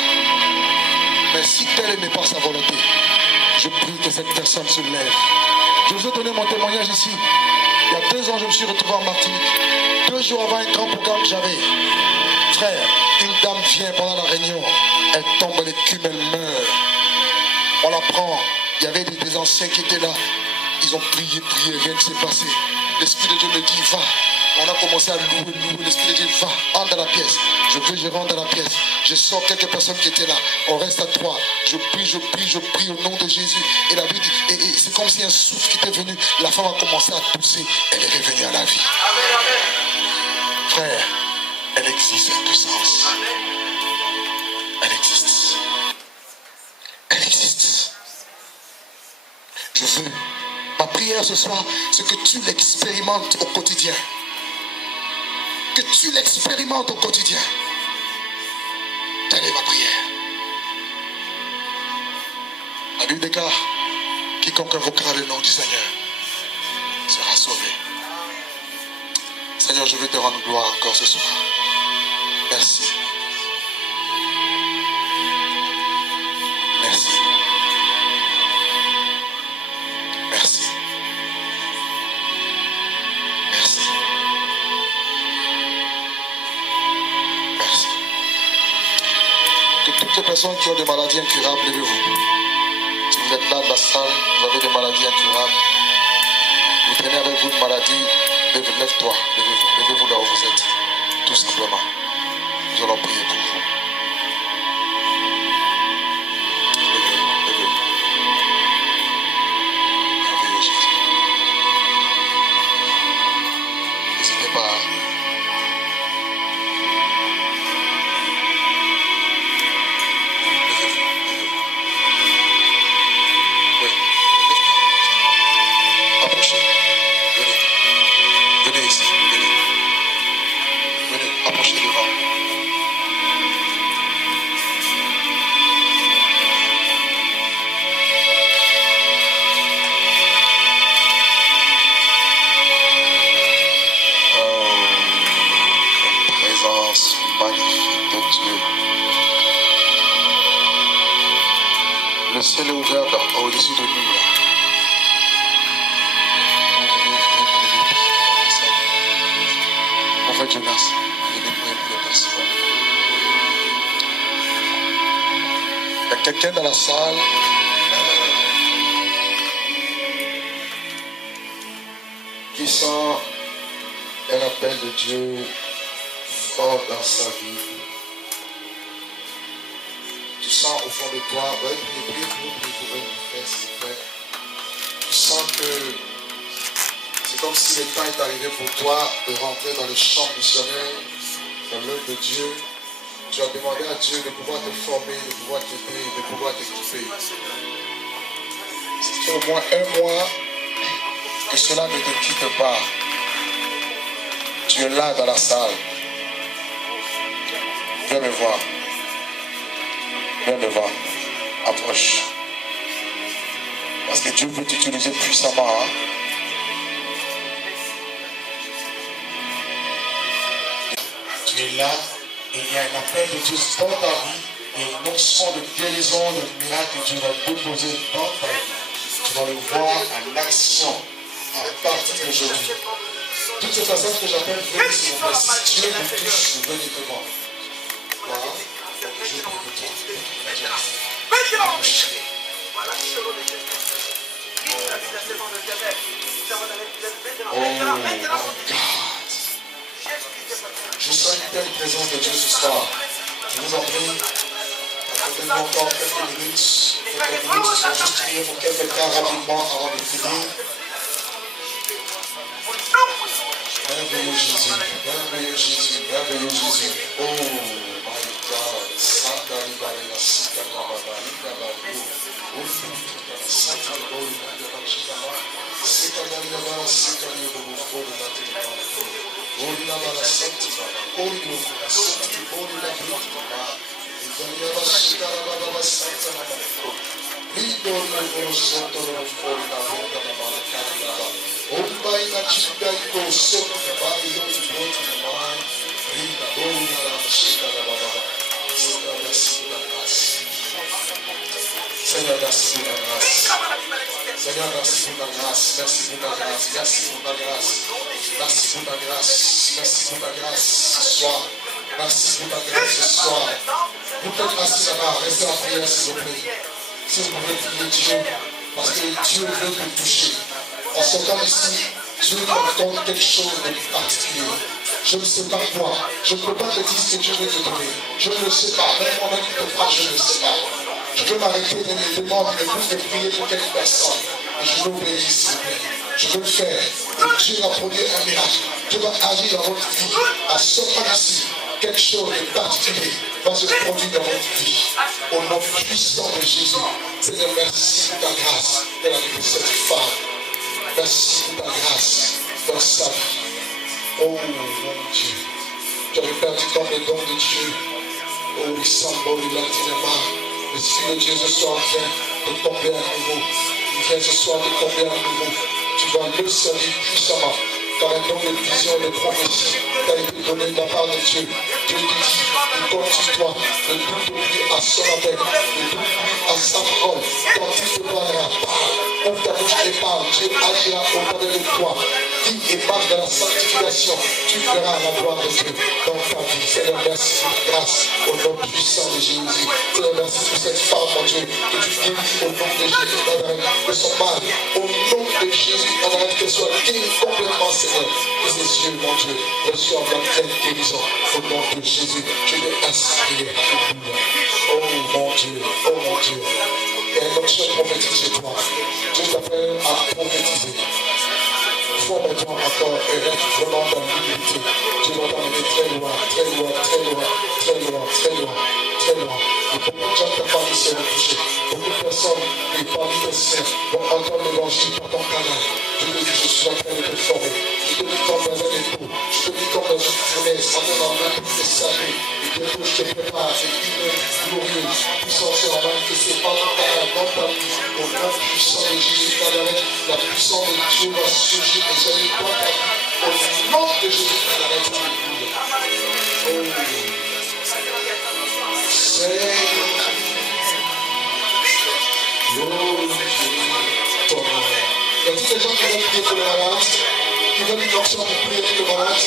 Mais si telle n'est pas sa volonté, je prie que cette personne se lève. Je vous ai donné mon témoignage ici. Il y a 2 ans, je me suis retrouvé en Martinique. 2 jours avant un grand programme que j'avais. Frère, une dame vient pendant la réunion. Elle tombe, elle écume, elle meurt. On la prend. Il y avait des anciens qui étaient là. Ils ont prié, rien ne s'est passé. L'Esprit de Dieu me dit, va. On a commencé à louer. L'Esprit de Dieu, va, entre dans la pièce. Je rentre dans la pièce. Je sors quelques personnes qui étaient là. On reste à 3. Je prie au nom de Jésus. Et la Bible dit, et c'est comme si un souffle qui était venu. La femme a commencé à tousser. Elle est revenue à la vie. Amen, amen. Frère, elle existe, cette puissance. Elle existe. Elle existe. Je veux. Ma prière ce soir, c'est que tu l'expérimentes au quotidien. Que tu l'expérimentes au quotidien. Telle est ma prière. La Bible déclare, quiconque invoquera le nom du Seigneur sera sauvé. Seigneur, je veux te rendre gloire encore ce soir. Merci. Merci. Merci. Merci. Merci. Que toutes les personnes qui ont des maladies incurables, levez-vous. Si vous êtes là dans la salle, vous avez des maladies incurables, vous traînez avec vous une maladie, lève-toi, levez-vous là où vous êtes, tout simplement. Nous allons prier pour vous. Levez-vous. Merveilleux Jésus. Le ciel est ouvert au-dessus de nous. En fait, Jonas, venez prier pour les personnes. Il y a quelqu'un dans la salle qui sent un appel de Dieu fort dans sa vie. Tu sens au fond de toi, priez pour une frère, s'il vous plaît. Tu sens que c'est comme si le temps est arrivé pour toi de rentrer dans le champ missionnaire, dans l'œuvre de Dieu. Tu as demandé à Dieu de pouvoir te former, de pouvoir t'aider, de pouvoir t'équiper. C'est au moins un mois que cela ne te quitte pas. Tu es là dans la salle. Viens me voir. Viens me voir. Approche. Parce que Dieu veut t'utiliser puissamment. Hein? Tu es là et il y a un appel de Dieu dans ta vie et une onction de guérison, de miracle que Dieu va déposer dans ta vie. Tu vas le voir en action à partir d'aujourd'hui. Toutes ces personnes que j'appelle, venez s'il vous plaît. Si Dieu vous touche, venez devant. Voilà. Je vous oh my God. Je sens une telle présence de Dieu ce soir. Je vous en prie, attendez-moi encore quelques minutes. Je vais juste prier pour quelques cas rapidement avant de finir. Merveilleux Jésus, merveilleux Jésus, merveilleux Jésus. Oh my God. Santa Libarina, Sita Kababarina, Babu. Santa Libarina, Sita Libarina, Sita Libarina, Holy Nabala Santi Baba, Holy Nabala Santi, Holy Nabala Baba, Italiana Shika Baba Santa Baba, Rido Nabala Santo Holy Nabala Baba, Kanaba, Holy Baina Chika Iko Soto Baba, Yoti Boti Baba, Rita Holy Nabala Shika Baba, Seigneur merci pour la grâce. Seigneur merci pour la grâce. Seigneur, merci pour ta grâce, merci pour ta grâce, merci pour ta grâce, merci pour ta grâce, merci pour ta grâce ce soir, merci pour ta grâce ce soir. Vous faites assis là-bas, restez en prière s'il vous plaît. Si vous pouvez prier Dieu, parce que Dieu veut te toucher. En sortant ici, Dieu t'accorde quelque chose de particulier. Je ne sais pas quoi, je ne peux pas te dire ce que Dieu veut te donner. Je ne le sais pas, même moi-même qui te parle, je ne le sais pas. Je peux m'arrêter dans mes demandes et plus de prier pour quelques personnes. Et je veux obéir, s'il vous plaît. Je veux le faire. Et Dieu va produire un miracle. Dieu va agir dans votre vie. À sortir d'ici, quelque chose de particulier va se produire dans votre vie. Au nom puissant de Jésus. Seigneur, merci pour ta grâce dans la vie de cette femme. Merci pour ta grâce dans sa vie. Oh mon Dieu. Tu avais perdu comme le don de Dieu. Oh, il semble, il a l'Esprit de Dieu ce soir vient te tomber à nouveau. Il vient ce soir te tomber à nouveau. Tu vas le servir puissamment. Car un nom de vision et de prophétie t'a été donné de la part de Dieu. Dieu te dit, il continue-toi de tout oublier à son appel, de tout oublier à sa parole. Quand tu te parleras, parle. Ouvre ta bouche et parle. Dieu agira au-delà de toi. Dis et marche dans la sanctification. Tu verras la gloire de Dieu dans ta vie. Seigneur, merci pour ta grâce au nom puissant de Jésus. Seigneur, merci pour cette femme, mon Dieu, que tu guéris au nom de Jésus de son mal. Au nom de Jésus, qu'elle soit guérie complètement, Seigneur. Que ses yeux, mon Dieu, reçoivent la pleine guérison. Au nom de Jésus, je l'ai inspiré. Oh mon Dieu, oh mon Dieu. Il y a une autre prophétique chez toi. Dieu t'appelle à prophétiser. Forme-toi encore et reste vraiment dans l'humilité. Dieu va t'amener très loin, très loin, très loin, très loin, très loin, très loin. Et beaucoup de gens de ta famille seront touchés. Beaucoup de personnes et parmi tes siens vont entendre l'évangile par ton canal. Je te dis, je suis en train de te former. Je te dis comme dans un étau. Je te dis comme dans une fournaise, en train d'en mettre tes saluts. Et bientôt je te prépare une image glorieuse, puissance et la manifester par ton canal, dans ta vie. Au nom puissant de Jésus de Nazareth, la puissance de Dieu va surgir et jaillir dans ta vie. Au nom de Jésus de Nazareth, alléluia. Oh. des gens qui veulent prier pour les malades, qui veulent une onction pour prier pour les malades.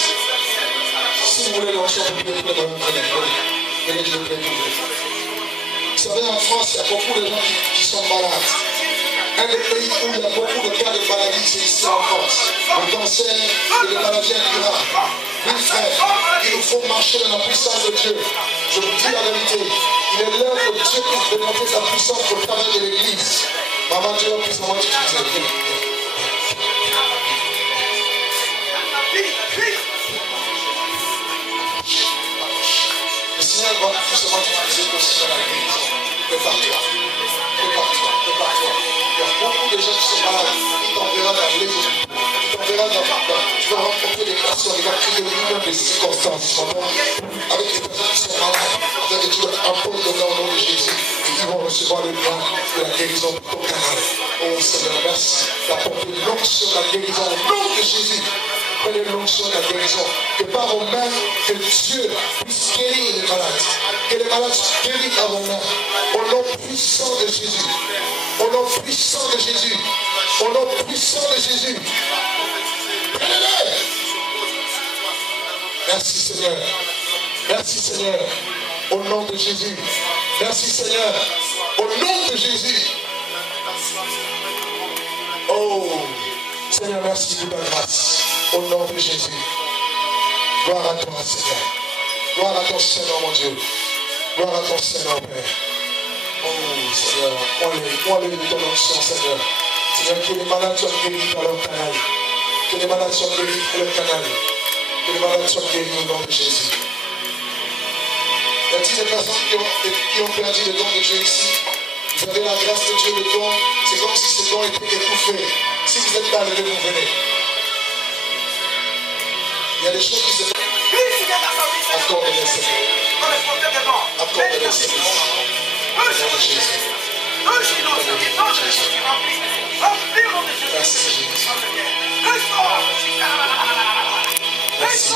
Si vous voulez l'onction pour prier pour les malades, venez, je prie pour vous. Vous savez, en France, il y a beaucoup de gens qui sont malades. Un des pays où il y a beaucoup de cas de maladies, c'est ici en France. Le cancer et les maladies incurables. Oui, frère, il nous faut marcher dans la puissance de Dieu. Je vous dis la vérité. Il est l'heure que Dieu puisse démontrer sa puissance au travers de l'Église. Maman, Dieu puisse nous utiliser. Le Seigneur va tout simplement utiliser aussi dans la guérison. Prépare-toi. Prépare-toi. Prépare-toi. Il y a beaucoup de gens qui sont malades. Il t'enverra dans l'église. Il t'enverra tu vas rencontrer des personnes. Il va créer lui-même des circonstances. Avec des personnes qui sont malades. Avec des choses impose de leur nom de Jésus. Et ils vont recevoir le plan de la guérison pour ton canal. Oh Seigneur, merci d'apporter l'onction de la guérison au nom de Jésus. Prenez l'onction de la guérison. Que par vos mains, que Dieu puisse guérir les malades. Que les malades soient guéris par vos mains. Au nom puissant de Jésus. Au nom puissant de Jésus. Au nom puissant de Jésus. Prenez-les. Merci Seigneur. Merci Seigneur. Au nom de Jésus. Merci Seigneur. Au nom de Jésus. Oh Seigneur, merci pour ta grâce. Au nom de Jésus. Gloire à toi, Seigneur. Gloire à ton Seigneur, mon Dieu. Gloire à ton Seigneur, Père. Oh, Seigneur, moi les de ton onction, Seigneur. Seigneur, que les malades soient guéris par leur canal. Que les malades soient guéris par leur canal. Que les malades soient guéris au nom de Jésus. Y a-t-il des personnes qui ont perdu le don de Dieu ici? Vous avez la grâce de Dieu, le don. C'est comme si ce don était étouffé. Si vous êtes pas levé, vous venez. Il y a des choses qui se font. Accorde-les, Seigneur. Accorde-les, Seigneur. Au nom de Jésus. Merci, Jésus. Merci,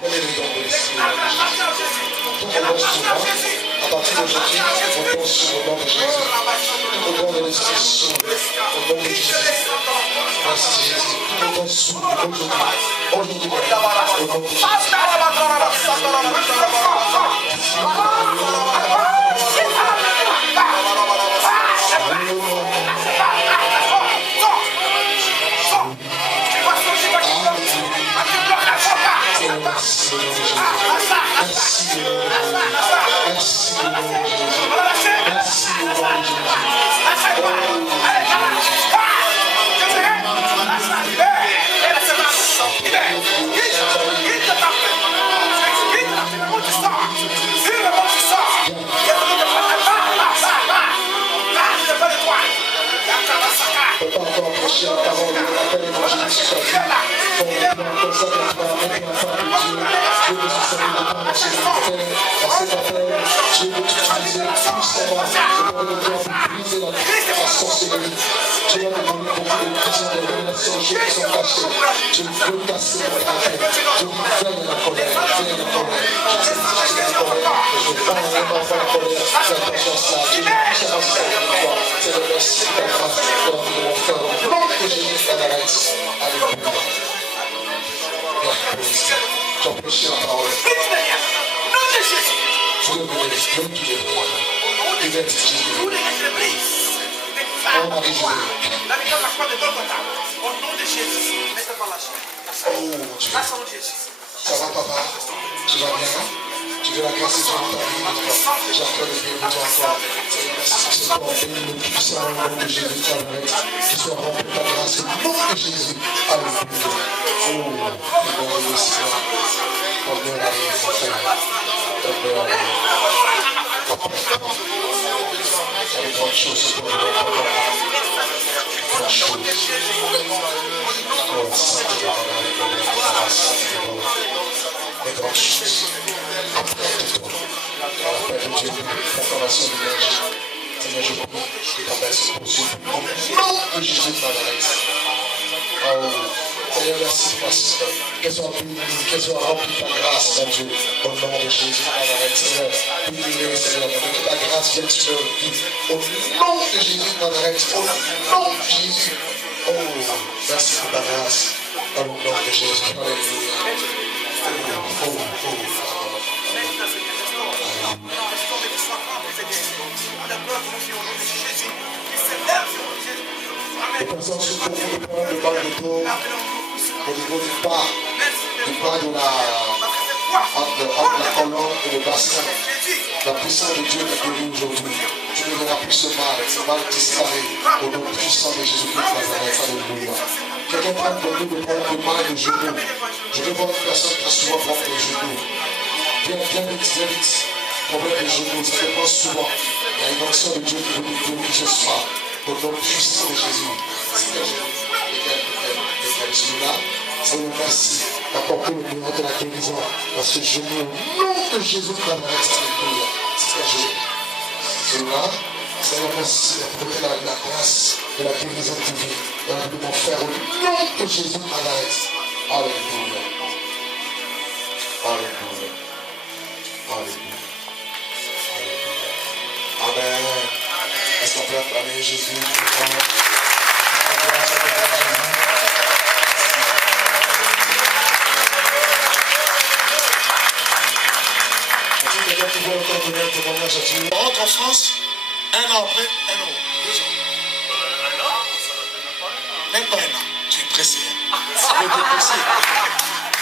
prenez le don de l'Esprit. Tout commence sur moi. À partir d'aujourd'hui, je pense sur le nom de Jésus. Tout le don de l'Esprit s'ouvre au nom de Jésus. Merci Jésus. Tout le don s'ouvre aujourd'hui. Aujourd'hui, au nom de Jésus. Ça va papa? Tu vas bien? Tu veux la grâce de Dieu dans ta vie? J'accorde le Dieu pour toi encore. Merci pour ce corps béni, puissant au nom de Jésus de Nazareth. Qu'il soit rempli de ta grâce au nom de Jésus. Alléluia. Oh, bon Seigneur. Ton Père arrive, mon frère. Ton Père arrive. Il y a des grandes choses pour nous, papa. Grandes choses. Oh, Seigneur, les grandes choses. Père de Dieu, proclamation de l'énergie. Seigneur, je prie, ta baisse poursuit. Au nom de Jésus de Nazareth. Oh. Seigneur, merci parce qu'elle soit bénie, qu'elle soit remplie de ta grâce, mon Dieu, au nom de Jésus de Nazareth. Seigneur, bénis-le, Seigneur, que ta grâce vienne sur leur vie. Au nom de Jésus de Nazareth, au nom de Jésus. Oh, merci pour ta grâce. Dans le nom de Jésus. Alléluia. Les personnes sont beaucoup de problèmes de manque de peau au niveau du bas de entre la colonne et le bassin. La puissance de Dieu est guérie aujourd'hui. Tu ne verras plus ce mal disparaît au nom puissant de Jésus-Christ de Nazareth. Alléluia. Quelqu'un prend de nous de problèmes de mal de genoux. Je veux voir une personne qui a souvent problème de genoux. Viens vite. Problème de genoux, ça dépend souvent. Il y a une onction de Dieu qui veut nous guérir ce soir. Au nom puissant de Jésus. Celui-là, Seigneur, merci d'apporter le miracle de la guérison dans ce genou. Au nom de Jésus de Nazareth. Alléluia. Celui-là, Seigneur, merci d'apporter la grâce de la guérison divine dans la vie de mon frère. Au nom de Jésus de Nazareth. Alléluia. Alléluia. Alléluia. Amen. Est-ce qu'on peut acclamer Jésus? Quelqu'un qui veut encore donner un témoignage à Dieu. On rentre en France, un an après, 1 an, 2 ans. Un an? Même pas 1 an. Tu es pressé. Tu es pressé.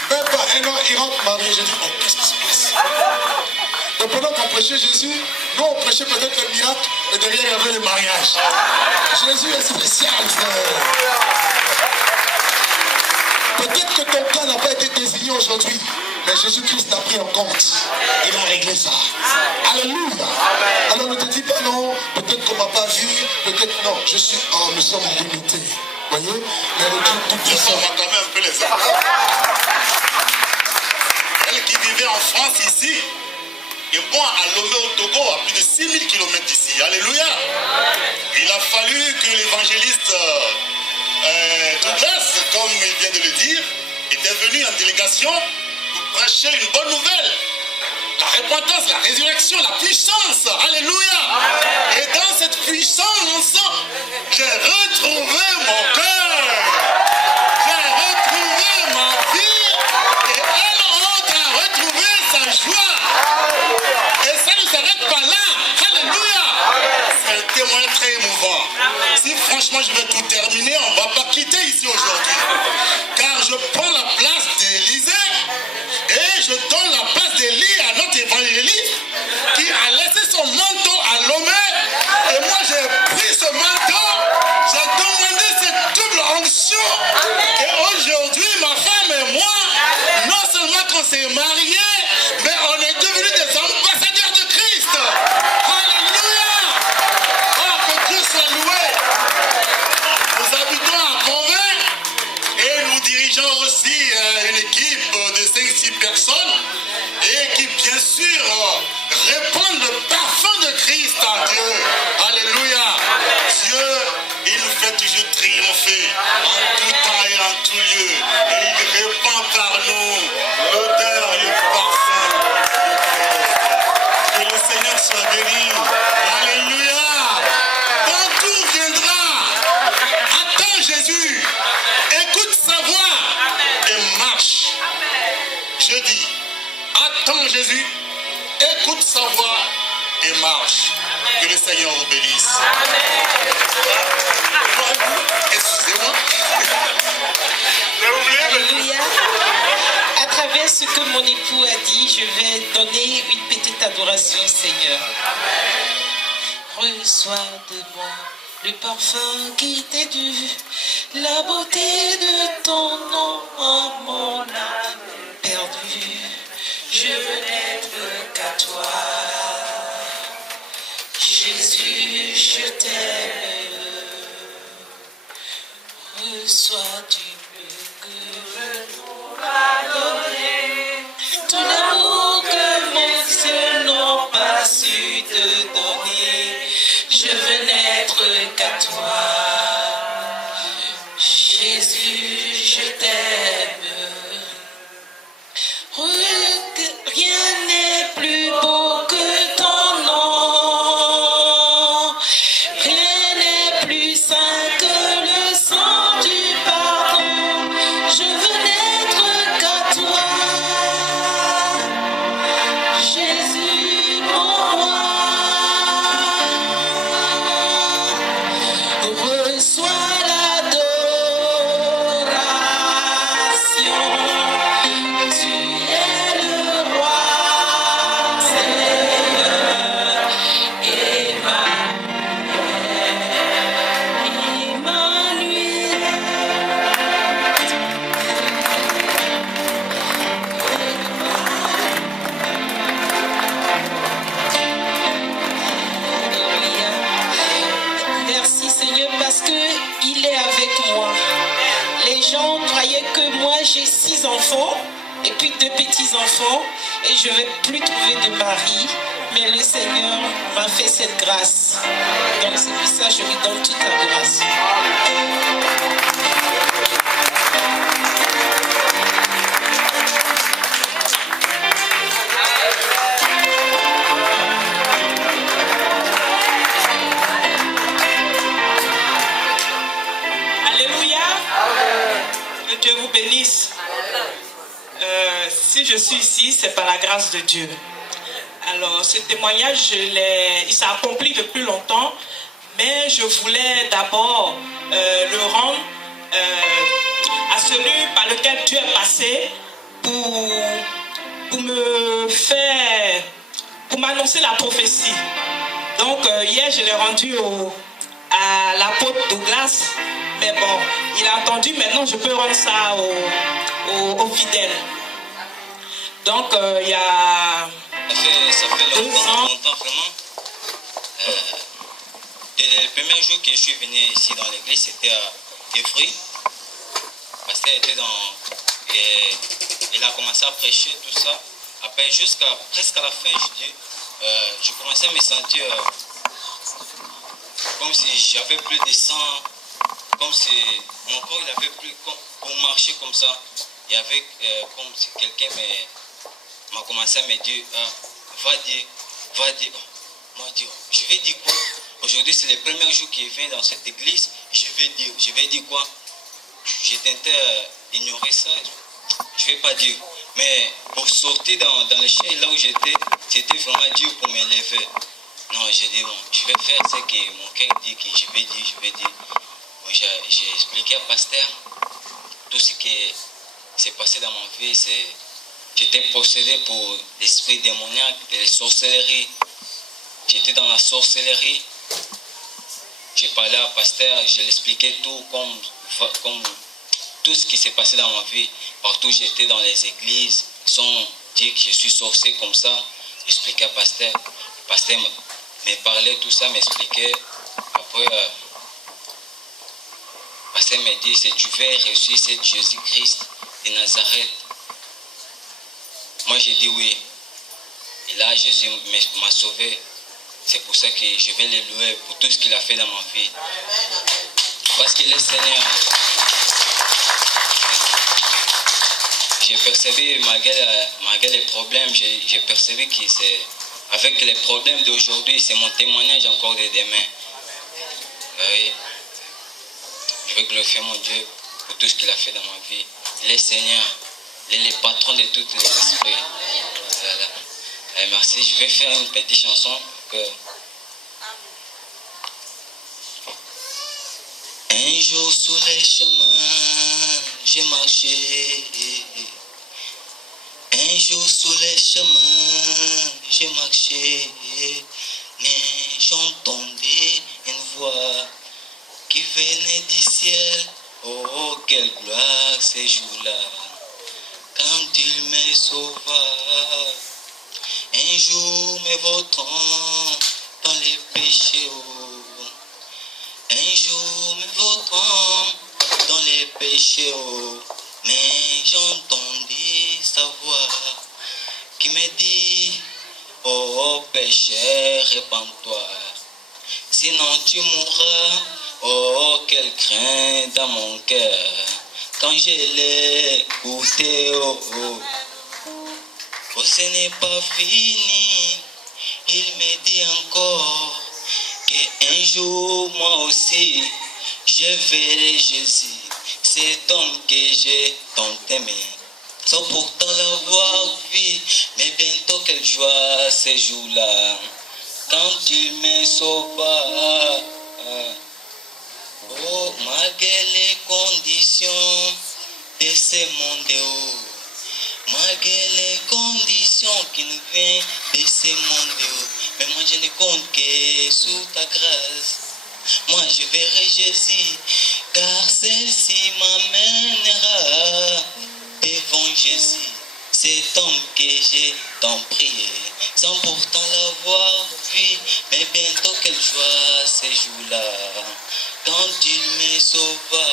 Même pas 1 an, il rentre marié. J'ai dit, oh, qu'est-ce qui se passe? Donc pendant qu'on prêchait Jésus, nous on prêchait peut-être le miracle, mais derrière il y avait le mariage. Jésus est spécial, frère. Peut-être que ton cas n'a pas été désigné aujourd'hui, mais Jésus-Christ l'a pris en compte. Il a réglé ça. Alléluia. Alors ne te dis pas non, peut-être qu'on ne m'a pas vu, peut-être non. Je suis, oh, nous sommes limités. Vous voyez? Mais le Dieu tout-puissant. On va quand même un peu les autres. Elle qui vivait en France ici, et bon, à Lomé au Togo, à plus de 6000 km d'ici. Alléluia. Il a fallu que l'évangéliste Douglas, comme il vient de le dire, était venu en délégation pour prêcher une bonne nouvelle. La repentance, la résurrection, la puissance. Alléluia. Et dans cette puissance, j'ai retrouvé mon cœur. J'ai retrouvé ma vie. Et un autre a retrouvé sa joie. Et ça ne s'arrête pas là. Alléluia. C'est un témoin très émouvant. Si franchement je vais tout terminer, on ne va pas quitter ici aujourd'hui. Car je prends la place d'Élisée et je donne la place d'Élie à notre évangéliste qui a laissé son manteau à Lomé. Et moi j'ai pris ce manteau, j'ai demandé cette double onction. Et aujourd'hui ma femme et moi, non seulement qu'on s'est mariés, mais on est devenus des ambassadeurs de Christ. Alléluia. Oh, que Dieu soit loué. Nous habitons à Convaincre et nous dirigeons aussi une équipe de 5-6 personnes et qui bien sûr répandent le parfum de Christ à Dieu. Alléluia. Dieu, il nous fait toujours triompher en tout temps et en tout lieu. Et il répand par nous l'odeur et le parfum de Christ. Que le Seigneur soit béni. Alléluia. Quand tout viendra, attends Jésus, écoute sa voix et marche. Je dis, attends Jésus, écoute sa voix et marche. Que le Seigneur vous bénisse. Excusez-moi. Alléluia. À travers ce que mon époux a dit, je vais donner une petite adoration au Seigneur. Reçois de moi le parfum qui t'est dû, la beauté de ton nom en mon âme perdue. Je veux n'être qu'à toi. Jésus, je t'aime. Reçois du mieux que le monde m'a donné, tout l'amour que mes yeux n'ont pas su te donner. Je veux n'être qu'à toi. Jésus, je t'aime. gens croyaient que moi j'ai 6 enfants et puis 2 petits-enfants et je ne vais plus trouver de mari. Mais le Seigneur m'a fait cette grâce. Donc c'est pour ça que je lui donne toute la grâce. Que Dieu vous bénisse. Si je suis ici, c'est par la grâce de Dieu. Alors, ce témoignage, il s'est accompli depuis longtemps, mais je voulais d'abord le rendre à celui par lequel Dieu est passé pour m'annoncer la prophétie. Donc, hier, je l'ai rendu à l'apôtre Douglas. Mais bon, il a entendu, maintenant je peux rendre ça aux fidèles. Donc il y a ça fait 2 ans. longtemps vraiment. Le premier jour que je suis venu ici dans l'église, c'était à Évry. Le pasteur était il a commencé à prêcher tout ça. Après, presque à la fin, je commençais à me sentir comme si j'avais plus de sang. Comme si mon corps il avait plus pour marcher comme ça. Il y avait comme si quelqu'un m'a commencé à me dire va dire. Moi dire, je vais dire quoi? Aujourd'hui c'est le premier jour qu'il vient dans cette église. Je vais dire quoi? J'ai tenté d'ignorer ça. Je ne vais pas dire. Mais pour sortir dans le ciel là où j'étais, c'était vraiment dur pour me lever. Non, j'ai dit bon, je vais faire ce que mon cœur dit que je vais dire. J'ai expliqué à pasteur tout ce qui s'est passé dans ma vie. J'étais possédé pour l'esprit démoniaque, de la sorcellerie. J'étais dans la sorcellerie. J'ai parlé à pasteur, je l'expliquais tout comme tout ce qui s'est passé dans ma vie. Partout j'étais dans les églises, sans dire que je suis sorcier comme ça. J'expliquais à pasteur. Le pasteur me parlait tout ça, m'expliquait. Après pasteur me dit, si tu veux réussir, c'est Jésus-Christ de Nazareth. Moi j'ai dit oui. Et là Jésus m'a sauvé. C'est pour ça que je vais le louer pour tout ce qu'il a fait dans ma vie. Parce qu'il est Seigneur. J'ai percevé, malgré les problèmes, j'ai percevé que c'est avec les problèmes d'aujourd'hui, c'est mon témoignage encore de demain. Oui. Je veux glorifier mon Dieu pour tout ce qu'il a fait dans ma vie. Il est Seigneur, il est le patron de tous les esprits. Voilà. Merci. Je vais faire une petite chanson. Un jour sur les chemins, j'ai marché. Un jour sur les chemins, j'ai marché. Mais j'entendais une voix qui venait du ciel. Oh, quelle gloire ces jours-là, quand il me sauva. Un jour me votant dans les péchés. Un jour me votant dans les péchés. Mais j'entendis sa voix qui me dit, oh pécheur, répands-toi, sinon tu mourras. Oh, quel crainte dans mon cœur quand je l'ai écouté. Oh, ce n'est pas fini. Il me dit encore qu'un jour, moi aussi, je verrai Jésus, cet homme que j'ai tant aimé. Sans pourtant l'avoir vu, mais bientôt quelle joie ces jours-là, quand tu me sauva. Oh, malgré les conditions de ce monde, malgré les conditions qui nous viennent de ce monde, mais moi je ne compte que sous ta grâce. Moi je verrai Jésus, car celle-ci m'amènera devant Jésus, cet homme que j'ai tant prié, sans pourtant l'avoir vu, mais bientôt quelle joie ces jours-là, quand il me sauva.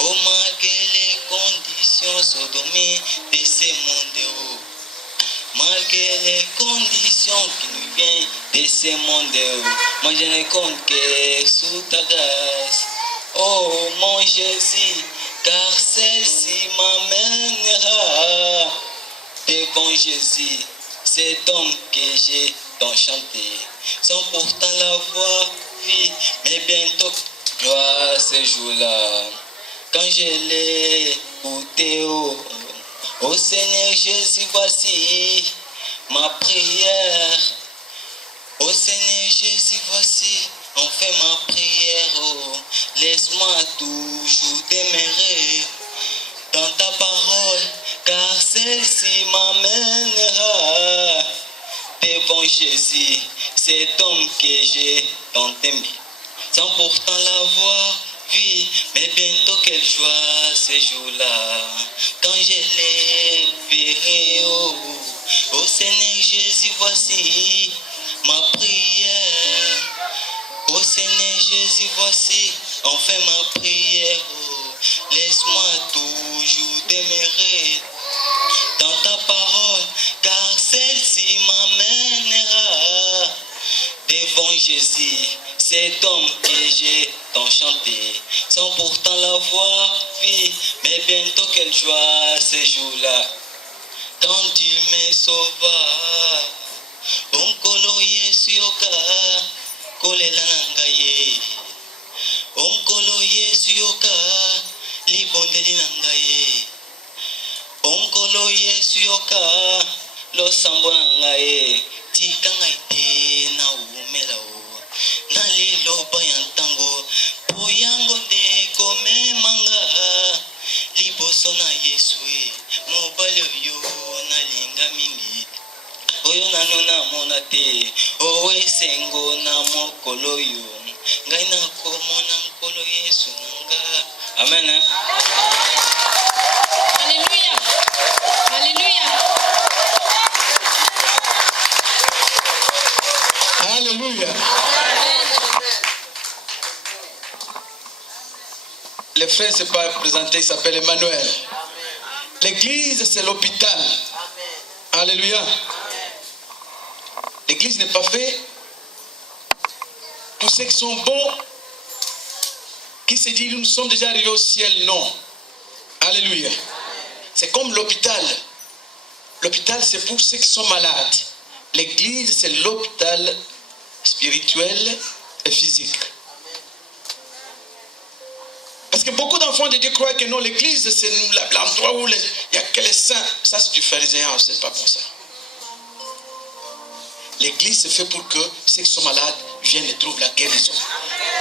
Oh, malgré les conditions sodomies de ce monde, oh. Malgré les conditions qui nous viennent de ce monde, oh. Moi je ne compte que sous ta grâce. Oh mon Jésus, car celle-ci m'amènera devant Jésus, cet homme que j'ai tant chanté, sans pourtant l'avoir vu, mais bientôt gloire ce jour-là. Quand je l'ai écouté, oh Seigneur Jésus, voici ma prière. Oh Seigneur Jésus, voici enfin ma prière. Oh, laisse-moi toujours demeurer dans ta parole, car celle-ci m'amènera devant Jésus, cet homme que j'ai tant aimé, sans pourtant l'avoir vu, mais bientôt quelle joie ce jour-là, quand je les verrai. Oh Seigneur Jésus, voici ma prière. Oh Seigneur Jésus, voici enfin ma prière. Oh, laisse-moi toujours demeurer dans ta parole, car celle-ci m'amènera devant Jésus, cet homme que j'ai tant chanté, sans pourtant l'avoir vu, mais bientôt quelle joie ce jour-là, quand il me sauva. Onkolo Yesu yoka kolela nangaye, onkolo Yesu yoka libondeli nangaye, onkolo Yesu yoka losambo nangaye, tika ngai te na umela o, na liloba ya ntango po yango nde komemanga liboso na Yesu mobali oyo nalinga mingi, oyo nano namona te, oyo esengo na mokolo oyo ngai nakomona nkolo Yesu nanga. Amen. Alléluia. Alléluia. Alléluia. Le frère s'est pas présenté, il s'appelle Emmanuel. L'église, c'est l'hôpital. Alléluia. L'église n'est pas faite pour ceux qui sont bons, qui se disent nous sommes déjà arrivés au ciel. Non. Alléluia. C'est comme l'hôpital. L'hôpital, c'est pour ceux qui sont malades. L'église, c'est l'hôpital spirituel et physique. Parce que beaucoup d'enfants de Dieu croient que non, l'église, c'est l'endroit où il n'y a que les saints. Ça, c'est du pharisien, c'est pas pour ça. L'église, c'est fait pour que ceux qui sont malades viennent et trouvent la guérison.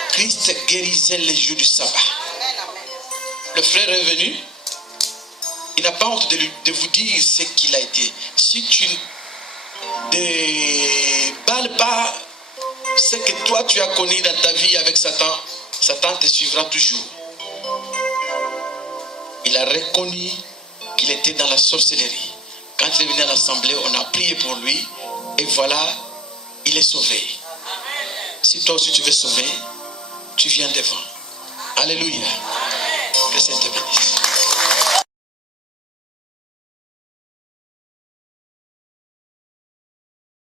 Christ guérissait les jours du sabbat. Le frère est venu. Il n'a pas honte de vous dire ce qu'il a été. Si tu ne déballes pas ce que toi tu as connu dans ta vie avec Satan, Satan te suivra toujours. Il a reconnu qu'il était dans la sorcellerie. Quand il est venu à l'assemblée, on a prié pour lui. Et voilà, il est sauvé. Si toi aussi tu veux sauver, tu viens devant. Alléluia. Que Saint te bénisse.